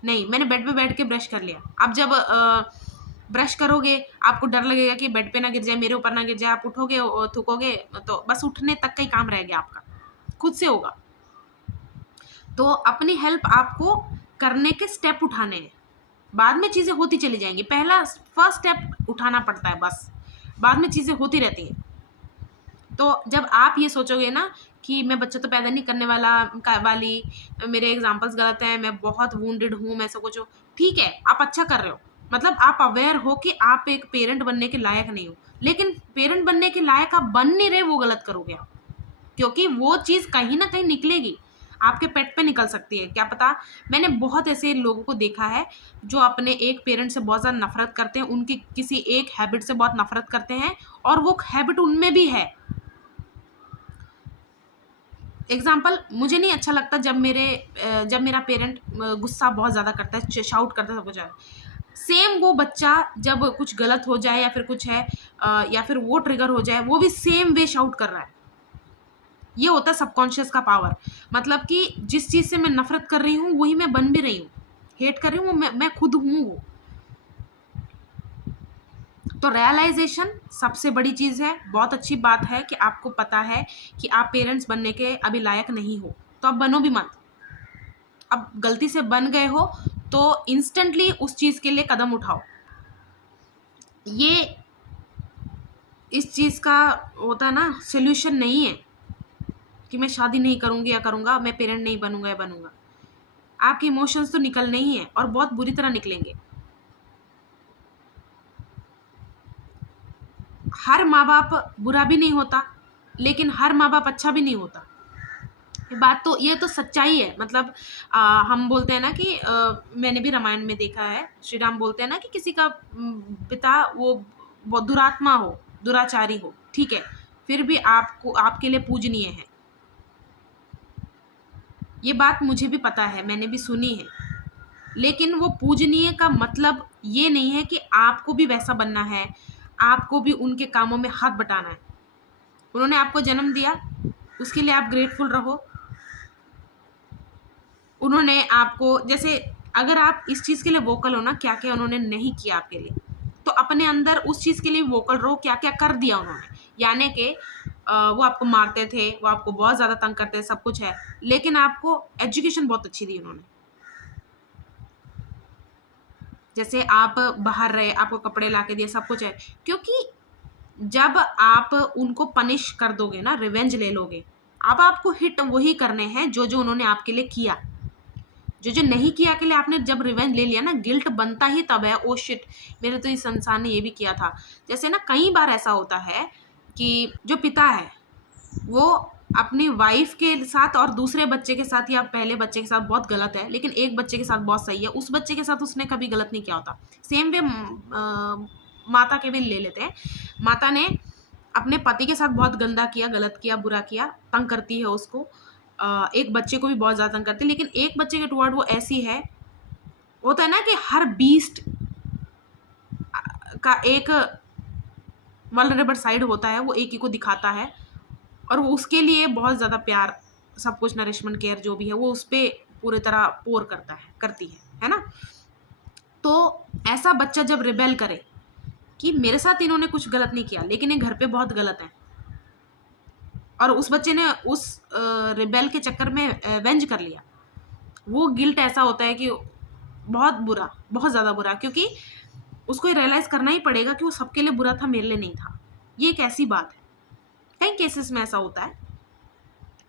नहीं, मैंने बेड पे बैठ के ब्रश कर लिया। अब जब ब्रश करोगे, आपको डर लगेगा कि बेड पे ना गिर जाए, मेरे ऊपर ना गिर जाए, आप उठोगे थूकोगे, तो बस उठने तक का ही काम रह गया आपका, खुद से होगा। तो अपनी हेल्प आपको करने के स्टेप उठाने हैं, बाद में चीज़ें होती चली जाएँगी। पहला फर्स्ट स्टेप उठाना पड़ता है बस, बाद में चीज़ें होती रहती हैं। तो जब आप ये सोचोगे ना कि मैं बच्चा तो पैदा नहीं करने वाली, मेरे एग्जांपल्स गलत हैं, मैं बहुत वुंडेड हूँ, मैं ऐसा कुछ हूँ, ठीक है, आप अच्छा कर रहे हो। मतलब आप अवेयर हो कि आप एक पेरेंट बनने के लायक नहीं हो, लेकिन पेरेंट बनने के लायक आप बन नहीं रहे, वो गलत करोगे आप, क्योंकि वो चीज़ कहीं ना कहीं निकलेगी, आपके पेट पे निकल सकती है, क्या पता। मैंने बहुत ऐसे लोगों को देखा है जो अपने एक पेरेंट से बहुत ज़्यादा नफरत करते हैं, उनकी किसी एक हैबिट से बहुत नफरत करते हैं, और वो हैबिट उनमें भी है। एग्जाम्पल, मुझे नहीं अच्छा लगता जब मेरा पेरेंट गुस्सा बहुत ज़्यादा करता है, शाउट करता है सब कुछ है। सेम वो बच्चा जब कुछ गलत हो जाए या फिर कुछ है, या फिर वो ट्रिगर हो जाए, वो भी सेम वे शाउट कर रहा है। ये होता है सबकॉन्शियस का पावर। मतलब कि जिस चीज़ से मैं नफरत कर रही हूँ वही मैं बन भी रही हूँ, हेट कर रही हूँ, मैं खुद हूँ वो। तो रियलाइजेशन सबसे बड़ी चीज़ है। बहुत अच्छी बात है कि आपको पता है कि आप पेरेंट्स बनने के अभी लायक नहीं हो, तो अब बनो भी मत। अब गलती से बन गए हो तो इंस्टेंटली उस चीज़ के लिए कदम उठाओ। ये इस चीज़ का होता है ना, सोल्यूशन नहीं है कि मैं शादी नहीं करूँगी या करूँगा, मैं पेरेंट नहीं बनूंगा या बनूंगा। आपके इमोशंस तो निकलने ही हैं और बहुत बुरी तरह निकलेंगे। हर माँ बाप बुरा भी नहीं होता, लेकिन हर माँ बाप अच्छा भी नहीं होता। बात तो ये तो सच्चाई है। मतलब हम बोलते हैं ना कि मैंने भी रामायण में देखा है, श्री राम बोलते हैं ना कि किसी का पिता वो दुरात्मा हो, दुराचारी हो, ठीक है, फिर भी आपको आपके लिए पूजनीय है। ये बात मुझे भी पता है, मैंने भी सुनी है, लेकिन वो पूजनीय का मतलब ये नहीं है कि आपको भी वैसा बनना है, आपको भी उनके कामों में हाथ बटाना है। उन्होंने आपको जन्म दिया, उसके लिए आप ग्रेटफुल रहो। उन्होंने आपको, जैसे अगर आप इस चीज़ के लिए वोकल हो ना, क्या क्या उन्होंने नहीं किया आपके लिए, तो अपने अंदर उस चीज़ के लिए वोकल रहो, क्या क्या कर दिया उन्होंने। यानी कि वो आपको मारते थे, वो आपको बहुत ज़्यादा तंग करते थे, सब कुछ है, लेकिन आपको एजुकेशन बहुत अच्छी दी उन्होंने। जैसे आप बाहर रहे, आपको कपड़े ला के दिए, सब कुछ है, क्योंकि जब आप उनको पनिश कर दोगे ना, रिवेंज ले लोगे, अब आपको हिट वही करने हैं जो जो उन्होंने आपके लिए किया। जो जो नहीं किया के लिए आपने जब रिवेंज ले लिया ना, गिल्ट बनता ही तब है, ओ शिट मेरे तो इस इंसान ने ये भी किया था। जैसे ना कई बार ऐसा होता है कि जो पिता है वो अपनी वाइफ के साथ और दूसरे बच्चे के साथ या पहले बच्चे के साथ बहुत गलत है, लेकिन एक बच्चे के साथ बहुत सही है, उस बच्चे के साथ उसने कभी गलत नहीं किया होता। सेम वे माता के भी ले लेते हैं। माता ने अपने पति के साथ बहुत गंदा किया, गलत किया, बुरा किया, तंग करती है उसको, एक बच्चे को भी बहुत ज़्यादा तंग करती है, लेकिन एक बच्चे के टुवर्ड वो ऐसी है, होता है ना कि हर बीस्ट का एक वल्नरेबल साइड होता है, वो एक ही को दिखाता है, और वो उसके लिए बहुत ज़्यादा प्यार, सब कुछ, नरिशमेंट, केयर जो भी है वो उस पर पूरी तरह पोर करता है, करती है ना। तो ऐसा बच्चा जब रिबेल करे कि मेरे साथ इन्होंने कुछ गलत नहीं किया, लेकिन ये घर पे बहुत गलत है, और उस बच्चे ने उस रिबेल के चक्कर में वेंज कर लिया, वो गिल्ट ऐसा होता है कि बहुत बुरा, बहुत ज़्यादा बुरा, क्योंकि उसको ये रियलाइज़ करना ही पड़ेगा कि वो सबके लिए बुरा था, मेरे लिए नहीं था। ये एक ऐसी बात है, कई केसेस में ऐसा होता है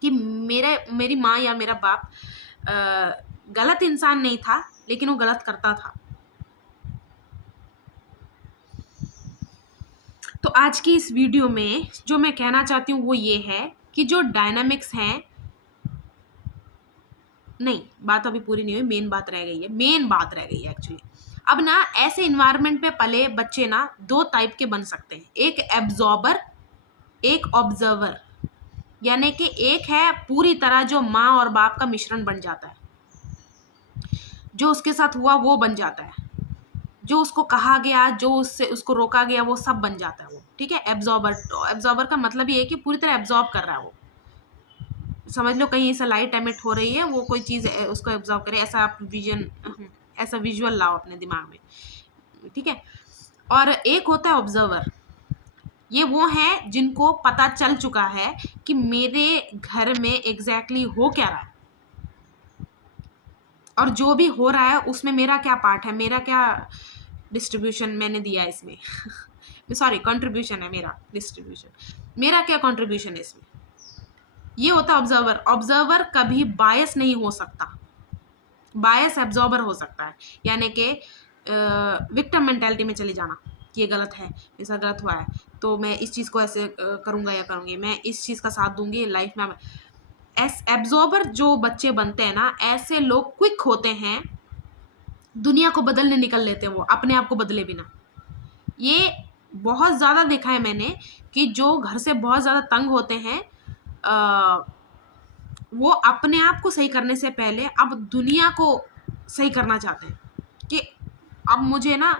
कि मेरी माँ या मेरा बाप गलत इंसान नहीं था, लेकिन वो गलत करता था। तो आज की इस वीडियो में जो मैं कहना चाहती हूँ वो ये है कि जो डायनामिक्स हैं, नहीं, बात अभी पूरी नहीं हुई, मेन बात रह गई है, मेन बात रह गई है एक्चुअली। अब ना ऐसे इन्वायरमेंट पे पले बच्चे ना दो टाइप के बन सकते हैं, एक एब्जॉर्बर, एक ऑब्जर्वर। यानी कि एक है पूरी तरह जो माँ और बाप का मिश्रण बन जाता है, जो उसके साथ हुआ वो बन जाता है, जो उसको कहा गया, जो उससे उसको रोका गया, वो सब बन जाता है वो, ठीक है। एब्जॉर्बर, तो एब्जॉर्बर का मतलब ये है कि पूरी तरह एब्जॉर्ब कर रहा है वो, समझ लो कहीं ऐसा लाइट एमिट हो रही है, वो कोई चीज़ उसको एब्जॉर्ब करे, ऐसा आप ऐसा विजुअल लाओ अपने दिमाग में, ठीक है। और एक होता है ऑब्जर्वर, ये वो है जिनको पता चल चुका है कि मेरे घर में एग्जैक्टली हो क्या रहा है, और जो भी हो रहा है उसमें मेरा क्या पार्ट है, मेरा क्या डिस्ट्रीब्यूशन मैंने दिया है इसमें सॉरी कंट्रीब्यूशन है मेरा, डिस्ट्रीब्यूशन, मेरा क्या कंट्रीब्यूशन है इसमें। ये होता है ऑब्जर्वर। ऑब्जर्वर कभी बायस नहीं हो सकता, बायस एब्जॉर्बर हो सकता है, यानी कि विक्टिम मेंटालिटी में चले जाना कि ये गलत है, ऐसा गलत हुआ है तो मैं इस चीज़ को ऐसे करूँगा या करूँगी, मैं इस चीज़ का साथ दूंगी लाइफ में। एब्जॉर्बर जो बच्चे बनते हैं ना, ऐसे लोग क्विक होते हैं, दुनिया को बदलने निकल लेते हैं वो, अपने आप को बदले बिना। ये बहुत ज़्यादा देखा है मैंने कि जो घर से बहुत ज़्यादा तंग होते हैं, वो अपने आप को सही करने से पहले अब दुनिया को सही करना चाहते हैं कि अब मुझे ना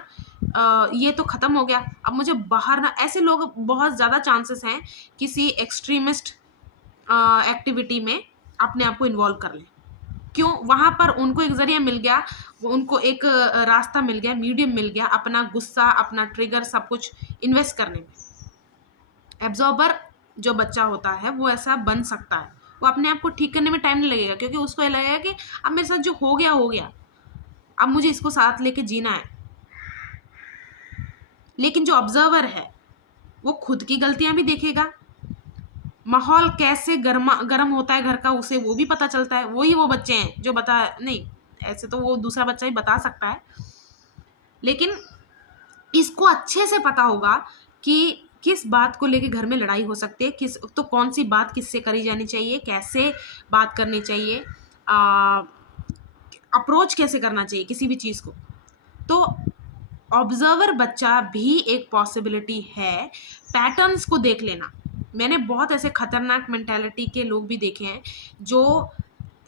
ये तो ख़त्म हो गया, अब मुझे बाहर ना, ऐसे लोग बहुत ज़्यादा चांसेस हैं किसी एक्सट्रीमिस्ट एक्टिविटी में अपने आप को इन्वॉल्व कर लें। क्यों? वहाँ पर उनको एक ज़रिया मिल गया, उनको एक रास्ता मिल गया, मीडियम मिल गया अपना गुस्सा, अपना ट्रिगर, सब कुछ इन्वेस्ट करने में। एब्जॉर्बर जो बच्चा होता है वो ऐसा बन सकता है, वो अपने आप को ठीक करने में टाइम नहीं लगेगा, क्योंकि उसको ये लगेगा कि अब मेरे साथ जो हो गया हो गया, अब मुझे इसको साथ लेके जीना है। लेकिन जो ऑब्जर्वर है वो खुद की गलतियां भी देखेगा, माहौल कैसे गर्म होता है घर का उसे वो भी पता चलता है। वही वो बच्चे हैं जो बता नहीं, ऐसे तो वो दूसरा बच्चा ही बता सकता है, लेकिन इसको अच्छे से पता होगा कि किस बात को लेके घर में लड़ाई हो सकती है, किस तो कौन सी बात किससे करी जानी चाहिए, कैसे बात करनी चाहिए, अप्रोच कैसे करना चाहिए किसी भी चीज़ को। तो ऑब्जर्वर बच्चा भी एक पॉसिबिलिटी है। पैटर्न्स को देख लेना, मैंने बहुत ऐसे खतरनाक मेंटालिटी के लोग भी देखे हैं जो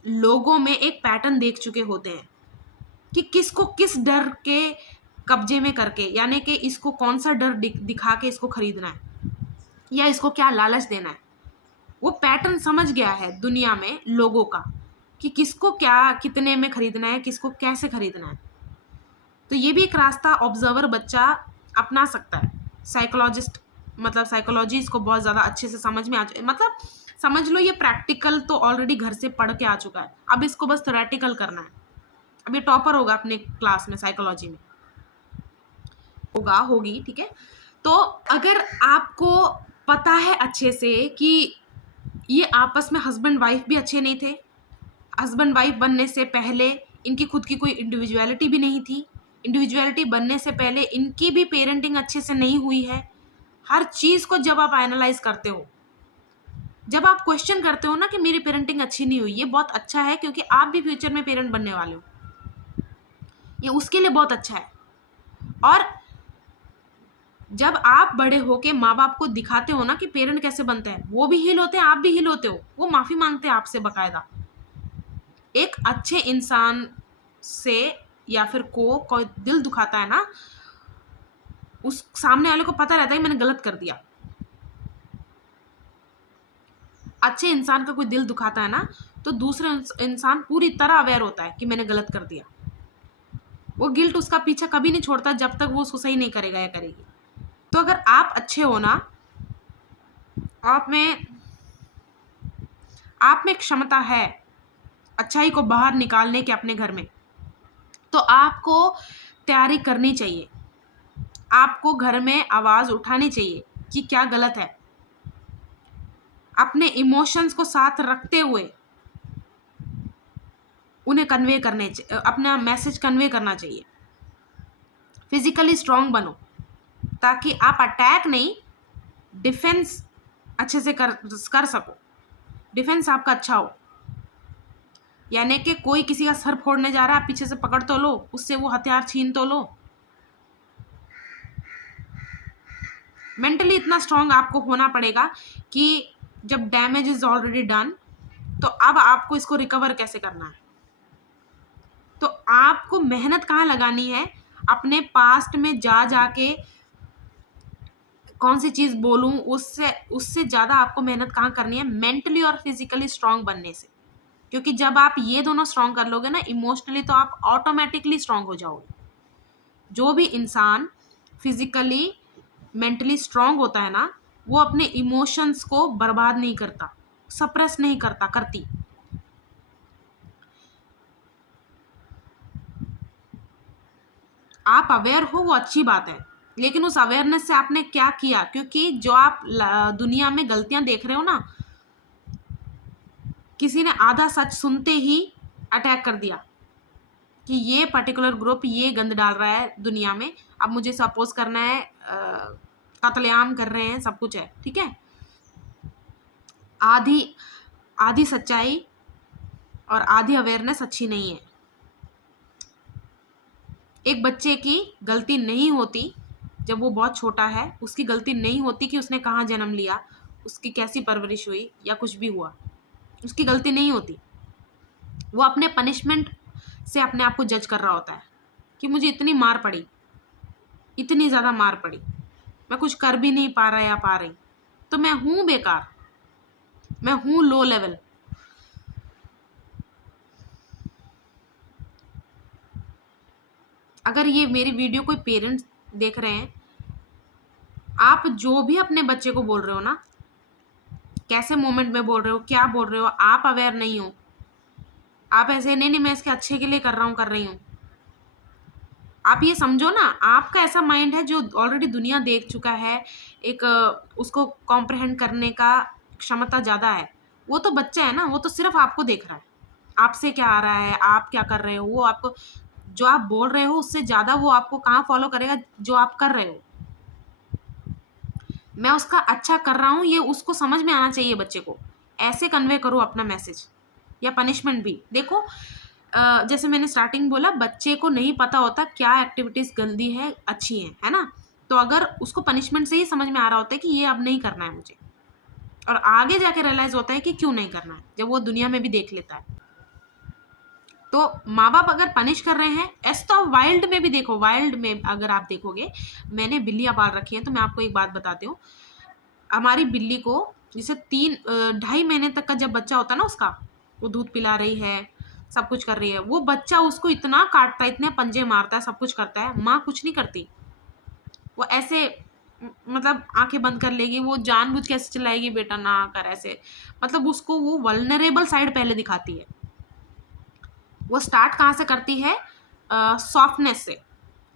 लोगों में एक पैटर्न देख चुके होते हैं कि किसको किस डर के कब्जे में करके, यानी कि इसको कौन सा डर दिखा के इसको खरीदना है या इसको क्या लालच देना है। वो पैटर्न समझ गया है दुनिया में लोगों का कि किसको क्या कितने में खरीदना है, किसको कैसे खरीदना है। तो ये भी एक रास्ता ऑब्जर्वर बच्चा अपना सकता है। साइकोलॉजिस्ट मतलब साइकोलॉजी इसको बहुत ज़्यादा अच्छे से समझ में मतलब समझ लो ये प्रैक्टिकल तो ऑलरेडी घर से पढ़ के आ चुका है, अब इसको बस थ्योरेटिकल करना है। अब ये टॉपर होगा अपने क्लास में, साइकोलॉजी में होगी, ठीक है। तो अगर आपको पता है अच्छे से कि ये आपस में हस्बैंड वाइफ भी अच्छे नहीं थे, हस्बैंड वाइफ बनने से पहले इनकी खुद की कोई इंडिविजुअलिटी भी नहीं थी, इंडिविजुअलिटी बनने से पहले इनकी भी पेरेंटिंग अच्छे से नहीं हुई है, हर चीज़ को जब आप एनालाइज करते हो, जब आप क्वेश्चन करते हो ना कि मेरी पेरेंटिंग अच्छी नहीं हुई, ये बहुत अच्छा है क्योंकि आप भी फ्यूचर में पेरेंट बनने वाले हो, ये उसके लिए बहुत अच्छा है। और जब आप बड़े होके माँ बाप को दिखाते हो ना कि पेरेंट कैसे बनते हैं, वो भी हील होते हैं, आप भी हील होते हो, वो माफ़ी मांगते हैं आपसे बकायदा। एक अच्छे इंसान से या फिर कोई दिल दुखाता है ना, उस सामने वाले को पता रहता है मैंने गलत कर दिया। अच्छे इंसान का कोई दिल दुखाता है ना, तो दूसरा इंसान पूरी तरह अवेयर होता है कि मैंने गलत कर दिया। वो गिल्ट उसका पीछा कभी नहीं छोड़ता जब तक वो उसको सही नहीं करेगा या करेगी। तो अगर आप अच्छे हो ना, आप में क्षमता है अच्छाई को बाहर निकालने के अपने घर में, तो आपको तैयारी करनी चाहिए, आपको घर में आवाज़ उठानी चाहिए कि क्या गलत है, अपने इमोशंस को साथ रखते हुए उन्हें कन्वे करने, अपना मैसेज कन्वे करना चाहिए। फिजिकली स्ट्रांग बनो ताकि आप अटैक नहीं, डिफेंस अच्छे से कर सको, डिफेंस आपका अच्छा हो। यानी कि कोई किसी का सर फोड़ने जा रहा है, आप पीछे से पकड़ तो लो, उससे वो हथियार छीन तो लो। मेंटली इतना स्ट्रांग आपको होना पड़ेगा कि जब डैमेज इज ऑलरेडी डन, तो अब आपको इसको रिकवर कैसे करना है। तो आपको मेहनत कहाँ लगानी है, अपने पास्ट में जाके कौन सी चीज़ बोलूँ, उससे ज़्यादा आपको मेहनत कहाँ करनी है, मेंटली और फिजिकली स्ट्रांग बनने से। क्योंकि जब आप ये दोनों स्ट्रांग कर लोगे ना इमोशनली, तो आप ऑटोमेटिकली स्ट्रांग हो जाओगे। जो भी इंसान फिजिकली मेंटली स्ट्रांग होता है ना, वो अपने इमोशंस को बर्बाद नहीं करता, सप्रेस नहीं करती। आप अवेयर हो वो अच्छी बात है, लेकिन उस अवेयरनेस से आपने क्या किया, क्योंकि जो आप दुनिया में गलतियां देख रहे हो ना, किसी ने आधा सच सुनते ही अटैक कर दिया कि ये पर्टिकुलर ग्रुप ये गंद डाल रहा है दुनिया में, अब मुझे सपोज करना है, कत्लेआम कर रहे हैं, सब कुछ है, ठीक है। आधी आधी सच्चाई और आधी अवेयरनेस अच्छी नहीं है। एक बच्चे की गलती नहीं होती जब वो बहुत छोटा है, उसकी गलती नहीं होती कि उसने कहाँ जन्म लिया, उसकी कैसी परवरिश हुई या कुछ भी हुआ, उसकी गलती नहीं होती। वो अपने पनिशमेंट से अपने आप को जज कर रहा होता है कि मुझे इतनी मार पड़ी, इतनी ज़्यादा मार पड़ी, मैं कुछ कर भी नहीं पा रहा या पा रही, तो मैं हूँ बेकार, मैं हूँ लो लेवल। अगर ये मेरी वीडियो कोई पेरेंट्स देख रहे हैं, आप जो भी अपने बच्चे को बोल रहे हो ना, कैसे मोमेंट में बोल रहे हो, क्या बोल रहे हो, आप अवेयर नहीं हो, आप ऐसे नहीं मैं इसके अच्छे के लिए कर रही हूँ। आप ये समझो ना, आपका ऐसा माइंड है जो ऑलरेडी दुनिया देख चुका है, एक उसको कॉम्प्रहेंड करने का क्षमता ज़्यादा है। वो तो बच्चा है ना, वो तो सिर्फ आपको देख रहा है, आपसे क्या आ रहा है, आप क्या कर रहे हो, वो आपको जो आप बोल रहे हो उससे ज़्यादा वो आपको कहाँ फॉलो करेगा जो आप कर रहे हो। मैं उसका अच्छा कर रहा हूँ ये उसको समझ में आना चाहिए बच्चे को, ऐसे कन्वे करो अपना मैसेज। या पनिशमेंट भी देखो, जैसे मैंने स्टार्टिंग बोला, बच्चे को नहीं पता होता क्या एक्टिविटीज़ गंदी है अच्छी है ना, तो अगर उसको पनिशमेंट से ही समझ में आ रहा होता है कि ये अब नहीं करना है मुझे, और आगे जाके रियलाइज़ होता है कि क्यों नहीं करना है, जब वो दुनिया में भी देख लेता है। तो माँ बाप अगर पनिश कर रहे हैं, ऐसा तो वाइल्ड में भी देखो, वाइल्ड में अगर आप देखोगे, मैंने बिल्लियाँ पाल रखी हैं, तो मैं आपको एक बात बताती हूँ। हमारी बिल्ली को जैसे 2.5 महीने तक का जब बच्चा होता है ना उसका, वो दूध पिला रही है, सब कुछ कर रही है, वो बच्चा उसको इतना काटता है, इतने पंजे मारता है, सब कुछ करता है, माँ कुछ नहीं करती। वो ऐसे मतलब आंखें बंद कर लेगी, वो जानबूझ के ऐसे चिल्लाएगी बेटा ना कर ऐसे, मतलब उसको वो वल्नरेबल साइड पहले दिखाती है। वो स्टार्ट कहाँ से करती है? सॉफ्टनेस से।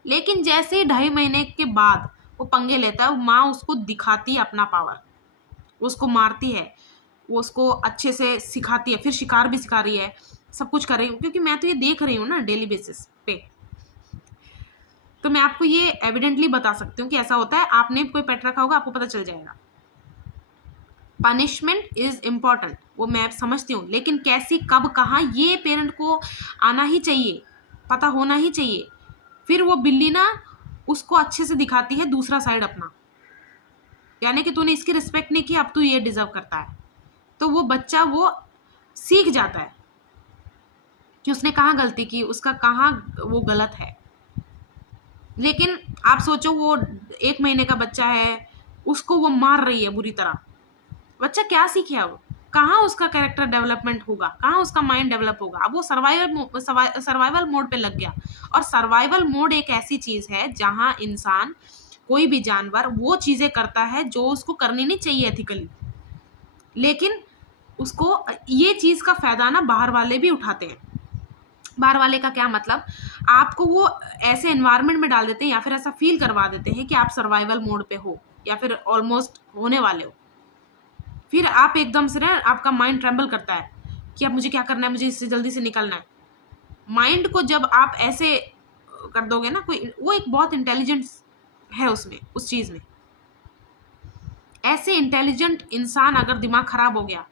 लेकिन जैसे ही 2.5 महीने के बाद वो पंगे लेता है, माँ उसको दिखाती है अपना पावर, वो उसको मारती है, वो उसको अच्छे से सिखाती है, फिर शिकार भी सिखा रही है, सब कुछ कर रही हूँ, क्योंकि मैं तो ये देख रही हूँ ना डेली बेसिस पे। तो मैं आपको ये एविडेंटली बता सकती हूँ कि ऐसा होता है। आपने कोई पेट रखा होगा, आपको पता चल जाएगा। पनिशमेंट इज इम्पॉर्टेंट, वो मैं समझती हूँ, लेकिन कैसी, कब, कहाँ, ये पेरेंट को आना ही चाहिए, पता होना ही चाहिए। फिर वो बिल्ली ना उसको अच्छे से दिखाती है दूसरा साइड अपना, यानी कि तूने इसकी रिस्पेक्ट नहीं की, अब तू ये डिजर्व करता है। तो वो बच्चा वो सीख जाता है कि उसने कहाँ गलती की, उसका कहाँ वो गलत है। लेकिन आप सोचो, वो 1 महीने का बच्चा है, उसको वो मार रही है बुरी तरह, बच्चा क्या सीखे? अब कहाँ उसका कैरेक्टर डेवलपमेंट होगा, कहाँ उसका माइंड डेवलप होगा? अब वो सर्वाइवल मोड पे लग गया। और सर्वाइवल मोड एक ऐसी चीज है जहां इंसान, कोई भी जानवर वो चीजें करता है जो उसको करनी नहीं चाहिए एथिकली, लेकिन उसको ये चीज का फायदा ना बाहर वाले भी उठाते हैं। बाहर वाले का क्या मतलब? आपको वो ऐसे एनवायरनमेंट में डाल देते हैं या फिर ऐसा फील करवा देते हैं कि आप सर्वाइवल मोड पे हो या फिर ऑलमोस्ट होने वाले हो। फिर आप एकदम से ना, आपका माइंड ट्रेम्बल करता है कि अब मुझे क्या करना है, मुझे इससे जल्दी से निकलना है। माइंड को जब आप ऐसे कर दोगे ना, कोई वो एक बहुत इंटेलिजेंस है उसमें, उस चीज में। ऐसे इंटेलिजेंट इंसान अगर दिमाग खराब हो गया,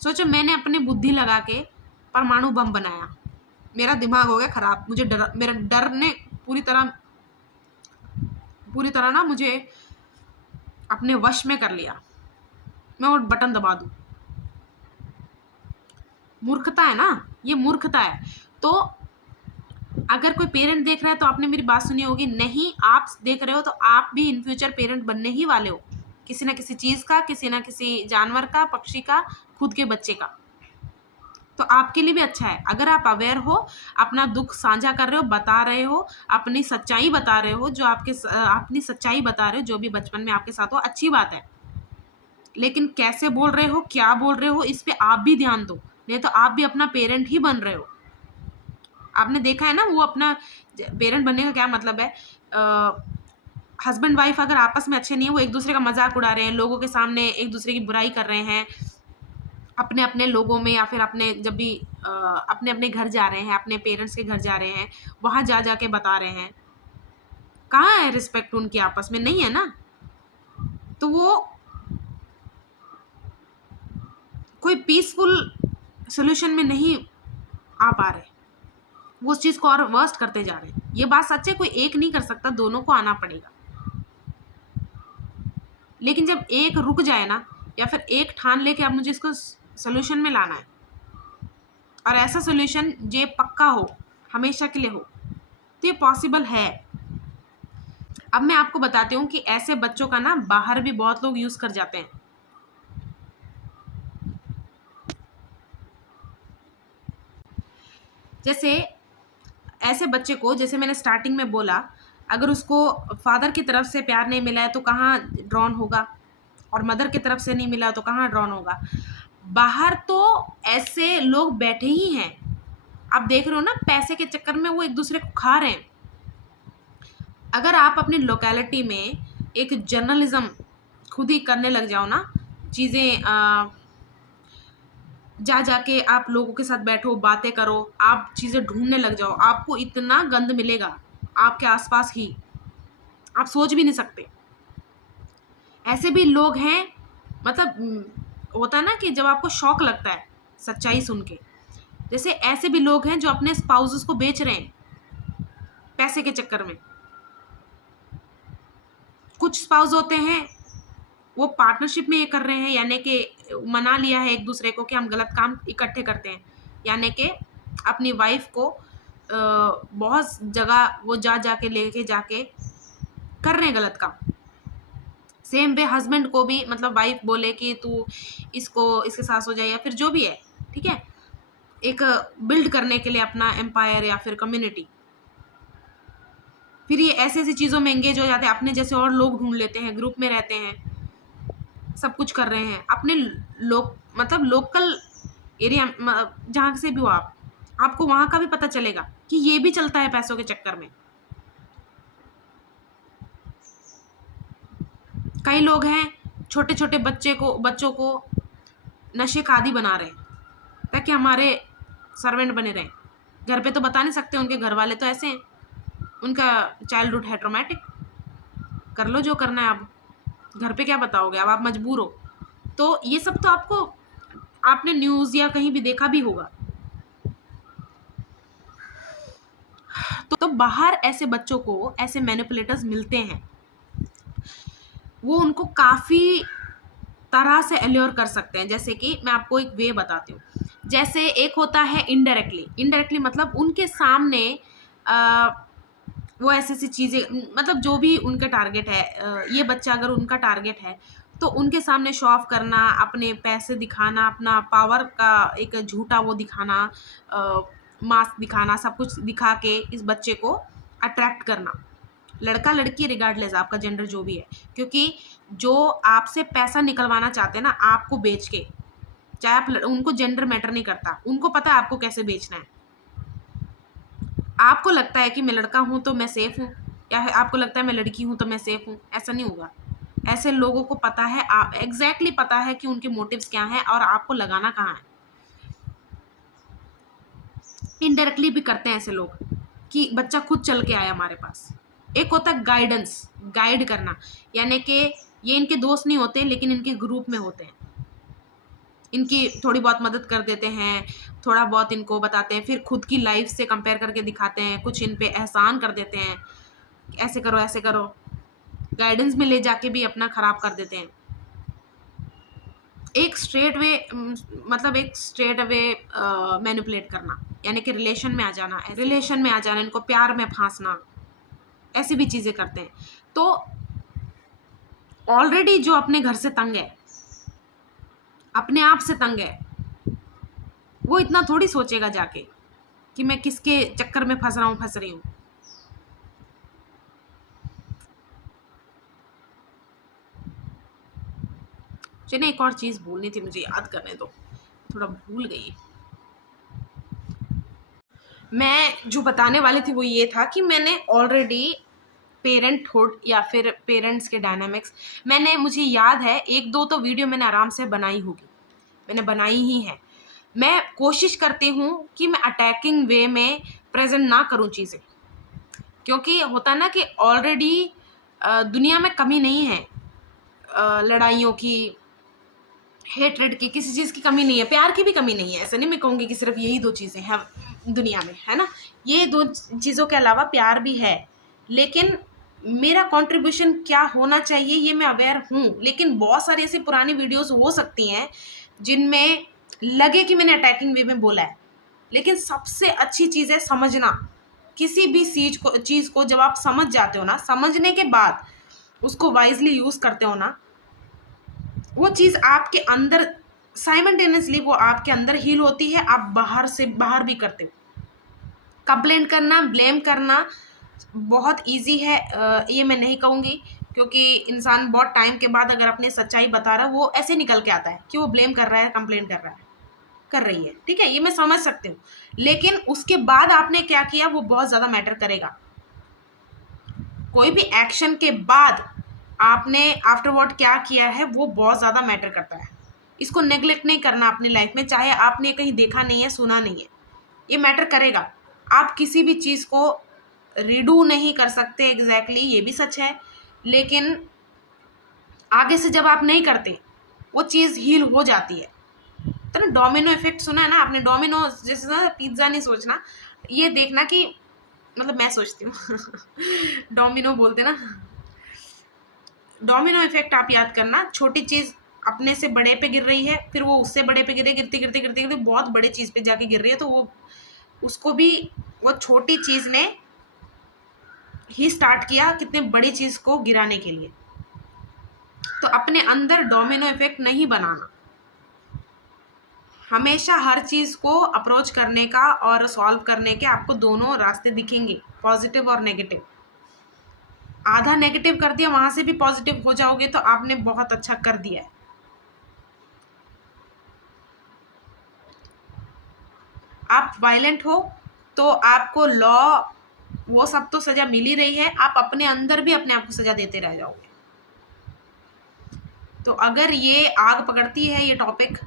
सोचो मैंने अपनी बुद्धि लगा के परमाणु बम बनाया, मेरा दिमाग हो गया खराब, मुझे डर, मेरा डर ने पूरी तरह ना मुझे अपने वश में कर लिया, मैं वो बटन दबा दूं। मूर्खता है ना, ये मूर्खता है। तो अगर कोई पेरेंट देख रहा है तो आपने मेरी बात सुनी होगी, नहीं आप देख रहे हो तो आप भी इन फ्यूचर पेरेंट बनने ही वाले हो, किसी ना किसी चीज का, किसी ना किसी जानवर का, पक्षी का, खुद के बच्चे का। तो आपके लिए भी अच्छा है अगर आप अवेयर हो, अपना दुख साझा कर रहे हो, बता रहे हो, अपनी सच्चाई बता रहे हो, जो अपनी सच्चाई बता रहे हो, जो भी बचपन में आपके साथ हो, अच्छी बात है। लेकिन कैसे बोल रहे हो, क्या बोल रहे हो, इस पे आप भी ध्यान दो, नहीं तो आप भी अपना पेरेंट ही बन रहे हो। आपने देखा है ना, वो अपना पेरेंट बनने का क्या मतलब है? हस्बैंड वाइफ अगर आपस में अच्छे नहीं है, वो एक दूसरे का मजाक उड़ा रहे हैं, लोगों के सामने एक दूसरे की बुराई कर रहे हैं, अपने अपने लोगों में, या फिर अपने जब भी अपने अपने घर जा रहे हैं, अपने पेरेंट्स के घर जा रहे हैं, वहां जा जाके बता रहे हैं, कहाँ है रिस्पेक्ट उनकी आपस में? नहीं है ना। तो वो कोई पीसफुल सोल्यूशन में नहीं आ पा रहे, वो उस चीज को और वर्स्ट करते जा रहे हैं। ये बात सच है, कोई एक नहीं कर सकता, दोनों को आना पड़ेगा। लेकिन जब एक रुक जाए ना, या फिर एक ठान ले कि अब मुझे इसको सोल्यूशन में लाना है, और ऐसा सोल्यूशन जो पक्का हो, हमेशा के लिए हो, तो ये पॉसिबल है। अब मैं आपको बताती हूँ कि ऐसे बच्चों का ना बाहर भी बहुत लोग यूज कर जाते हैं। जैसे ऐसे बच्चे को, जैसे मैंने स्टार्टिंग में बोला, अगर उसको फादर की तरफ से प्यार नहीं मिला है तो कहाँ ड्रॉन होगा, और मदर की तरफ से नहीं मिला तो कहाँ ड्रॉन होगा। बाहर तो ऐसे लोग बैठे ही हैं, आप देख रहे हो ना, पैसे के चक्कर में वो एक दूसरे को खा रहे हैं। अगर आप अपनी लोकेलिटी में एक जर्नलिज्म खुद ही करने लग जाओ ना, चीज़ें जा जाके आप लोगों के साथ बैठो, बातें करो, आप चीज़ें ढूंढने लग जाओ, आपको इतना गंद मिलेगा आपके आसपास ही, आप सोच भी नहीं सकते। ऐसे भी लोग हैं, मतलब होता है ना कि जब आपको शौक लगता है सच्चाई सुन के, जैसे ऐसे भी लोग हैं जो अपने स्पाउसेस को बेच रहे हैं पैसे के चक्कर में। कुछ स्पाउस होते हैं वो पार्टनरशिप में ये कर रहे हैं, यानी कि मना लिया है एक दूसरे को कि हम गलत काम इकट्ठे करते हैं, यानी कि अपनी वाइफ को बहुत जगह वो जा जाके लेके जाके कर रहे हैं गलत काम। सेम वे हस्बैंड को भी, मतलब वाइफ बोले कि तू इसको, इसके सास हो जाए, या फिर जो भी है, ठीक है, एक बिल्ड करने के लिए अपना एम्पायर या फिर कम्युनिटी। फिर ये ऐसी ऐसी चीज़ों में एंगेज हो जाते हैं, अपने जैसे और लोग ढूंढ लेते हैं, ग्रुप में रहते हैं, सब कुछ कर रहे हैं अपने लोग, मतलब लोकल एरिया जहाँ से भी हो आप, आपको वहाँ का भी पता चलेगा कि ये भी चलता है पैसों के चक्कर में। कई लोग हैं छोटे छोटे बच्चों को नशे का आदी बना रहे हैं ताकि हमारे सर्वेंट बने रहें। घर पे तो बता नहीं सकते, उनके घर वाले तो ऐसे हैं, उनका चाइल्डहुड है ट्रोमेटिक, कर लो जो करना है। अब घर पे क्या बताओगे, अब आप मजबूर हो। तो ये सब तो आपको, आपने न्यूज़ या कहीं भी देखा भी होगा। तो बाहर ऐसे बच्चों को ऐसे मैनिपुलेटर्स मिलते हैं, वो उनको काफ़ी तरह से एल्योर कर सकते हैं। जैसे कि मैं आपको एक वे बताती हूँ। जैसे एक होता है इनडायरेक्टली मतलब उनके सामने आ, वो ऐसी ऐसी चीज़ें, मतलब जो भी उनका टारगेट है, ये बच्चा अगर उनका टारगेट है तो उनके सामने शो ऑफ करना, अपने पैसे दिखाना, अपना पावर का एक झूठा वो दिखाना, मास्क दिखाना, सब कुछ दिखा के इस बच्चे को अट्रैक्ट करना, लड़का लड़की रिगार्डलेस आपका जेंडर जो भी है। क्योंकि जो आपसे पैसा निकलवाना चाहते हैं ना आपको बेच के, चाहे आप उनको जेंडर मैटर नहीं करता, उनको पता है आपको कैसे बेचना है। आपको लगता है कि मैं लड़का हूं तो मैं सेफ हूं, या आपको लगता है मैं लड़की हूं तो मैं सेफ हूं, ऐसा नहीं होगा। ऐसे लोगों को पता है, एग्जैक्टली पता है कि उनके मोटिव्स क्या हैं और आपको लगाना कहाँ है। इनडायरेक्टली भी करते हैं ऐसे लोग कि बच्चा खुद चल के आया हमारे पास। एक होता है गाइडेंस, गाइड करना, यानी कि ये इनके दोस्त नहीं होते लेकिन इनके ग्रुप में होते हैं, इनकी थोड़ी बहुत मदद कर देते हैं, थोड़ा बहुत इनको बताते हैं, फिर खुद की लाइफ से कंपेयर करके दिखाते हैं, कुछ इन पे एहसान कर देते हैं, ऐसे करो ऐसे करो, गाइडेंस में ले जाके भी अपना खराब कर देते हैं। एक स्ट्रेट वे, मतलब एक स्ट्रेट वे मैनिपुलेट करना, यानी कि रिलेशन में आ जाना, इनको प्यार में फांसना, ऐसी भी चीज़ें करते हैं। तो ऑलरेडी जो अपने घर से तंग है, अपने आप से तंग है, वो इतना थोड़ी सोचेगा जाके कि मैं किसके चक्कर में फंस रही हूँ। चलिए एक और चीज़ बोलनी थी, मुझे याद करने दो, थोड़ा भूल गई। मैं जो बताने वाली थी वो ये था कि मैंने ऑलरेडी पेरेंटहुड या फिर पेरेंट्स के डायनामिक्स, मुझे याद है एक दो तो वीडियो मैंने आराम से बनाई होगी, मैंने बनाई ही है। मैं कोशिश करती हूँ कि मैं अटैकिंग वे में प्रेजेंट ना करूँ चीज़ें, क्योंकि होता है ना कि ऑलरेडी दुनिया में कमी नहीं है, लड़ाइयों की, हेट्रेड की, किसी चीज़ की कमी नहीं है, प्यार की भी कमी नहीं है। ऐसा नहीं मैं कहूँगी कि सिर्फ यही दो चीज़ें हैं दुनिया में, है ना, ये दो चीज़ों के अलावा प्यार भी है। लेकिन मेरा कंट्रीब्यूशन क्या होना चाहिए ये मैं अवेयर हूँ, लेकिन बहुत सारी ऐसी पुरानी वीडियोस हो सकती हैं जिनमें लगे कि मैंने अटैकिंग वे में बोला है। लेकिन सबसे अच्छी चीज़ है समझना। किसी भी चीज़ को जब आप समझ जाते हो ना, समझने के बाद उसको वाइजली यूज़ करते हो ना, वो चीज़ आपके अंदर साइमल्टेनियसली वो आपके अंदर हील होती है, आप बाहर से बाहर भी करते हो। कंप्लेंट करना, ब्लेम करना बहुत इजी है, ये मैं नहीं कहूँगी, क्योंकि इंसान बहुत टाइम के बाद अगर अपनी सच्चाई बता रहा है वो ऐसे निकल के आता है कि वो ब्लेम कर रहा है, कंप्लेंट कर रहा है, कर रही है, ठीक है, ये मैं समझ सकती हूँ। लेकिन उसके बाद आपने क्या किया वो बहुत ज़्यादा मैटर करेगा। कोई भी एक्शन के बाद आपने आफ्टरवर्ड क्या किया है वो बहुत ज़्यादा मैटर करता है। इसको नेग्लेक्ट नहीं करना अपनी लाइफ में, चाहे आपने कहीं देखा नहीं है, सुना नहीं है, ये मैटर करेगा। आप किसी भी चीज़ को रिडू नहीं कर सकते एग्जैक्टली, ये भी सच है, लेकिन आगे से जब आप नहीं करते वो चीज़ हील हो जाती है। तो ना डोमिनो इफेक्ट सुना है ना आपने, डोमिनो जैसे ना, पिज्ज़ा नहीं सोचना, ये देखना कि, मतलब मैं सोचती हूँ डोमिनो बोलते ना, डोमिनो इफेक्ट आप याद करना, छोटी चीज़ अपने से बड़े पे गिर रही है, फिर वो उससे बड़े पे गिरे, गिरते गिरते गिरते गिरते बहुत बड़े चीज़ पे जाके गिर रही है, तो वो उसको भी वो छोटी चीज़ ने ही स्टार्ट किया कितने बड़ी चीज़ को गिराने के लिए। तो अपने अंदर डोमिनो इफेक्ट नहीं बनाना। हमेशा हर चीज़ को अप्रोच करने का और सॉल्व करने के आपको दोनों रास्ते दिखेंगे, पॉजिटिव और नेगेटिव। आधा नेगेटिव कर दिया, वहां से भी पॉजिटिव हो जाओगे तो आपने बहुत अच्छा कर दिया है। आप वायलेंट हो तो आपको लॉ वो सब तो सजा मिल ही रही है, आप अपने अंदर भी अपने आप को सजा देते रह जाओगे। तो अगर ये आग पकड़ती है ये टॉपिक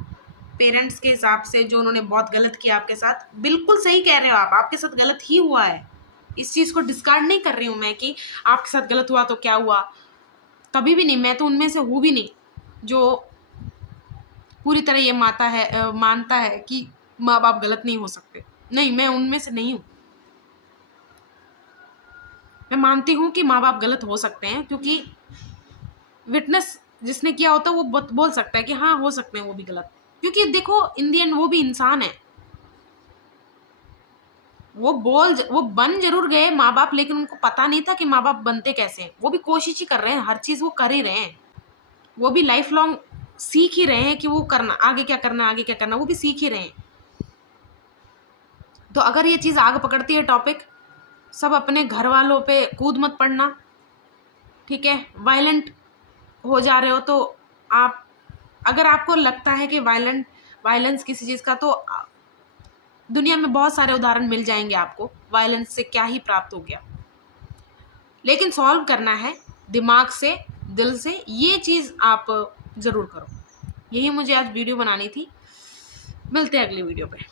पेरेंट्स के हिसाब से, जो उन्होंने बहुत गलत किया आपके साथ, बिल्कुल सही कह रहे हो आप, आपके साथ गलत ही हुआ है। इस चीज़ को डिस्कार्ड नहीं कर रही हूँ मैं कि आपके साथ गलत हुआ तो क्या हुआ, कभी भी नहीं। मैं तो उनमें से हूँ भी नहीं जो पूरी तरह ये मानता है कि माँ बाप गलत नहीं हो सकते। नहीं, मैं उनमें से नहीं हूँ। मैं मानती हूँ कि माँ बाप गलत हो सकते हैं, क्योंकि विटनेस जिसने किया होता है वो बोल सकता है कि हाँ हो सकते हैं वो भी गलत, क्योंकि देखो इन दी एंड वो भी इंसान है। वो बन जरूर गए माँ बाप, लेकिन उनको पता नहीं था कि माँ बाप बनते कैसे हैं। वो भी कोशिश ही कर रहे हैं, हर चीज़ वो कर ही रहे हैं। वो भी लाइफ लॉन्ग सीख ही रहे हैं कि वो करना, आगे क्या करना, आगे क्या करना, वो भी सीख ही रहे हैं। तो अगर ये चीज़ आग पकड़ती है टॉपिक, सब अपने घर वालों पे कूद मत पड़ना, ठीक है। वायलेंट हो जा रहे हो तो आप, अगर आपको लगता है कि वायलेंस किसी चीज़ का, तो दुनिया में बहुत सारे उदाहरण मिल जाएंगे आपको वायलेंस से क्या ही प्राप्त हो गया। लेकिन सॉल्व करना है दिमाग से, दिल से, ये चीज़ आप ज़रूर करो। यही मुझे आज वीडियो बनानी थी। मिलते हैं अगली वीडियो पे।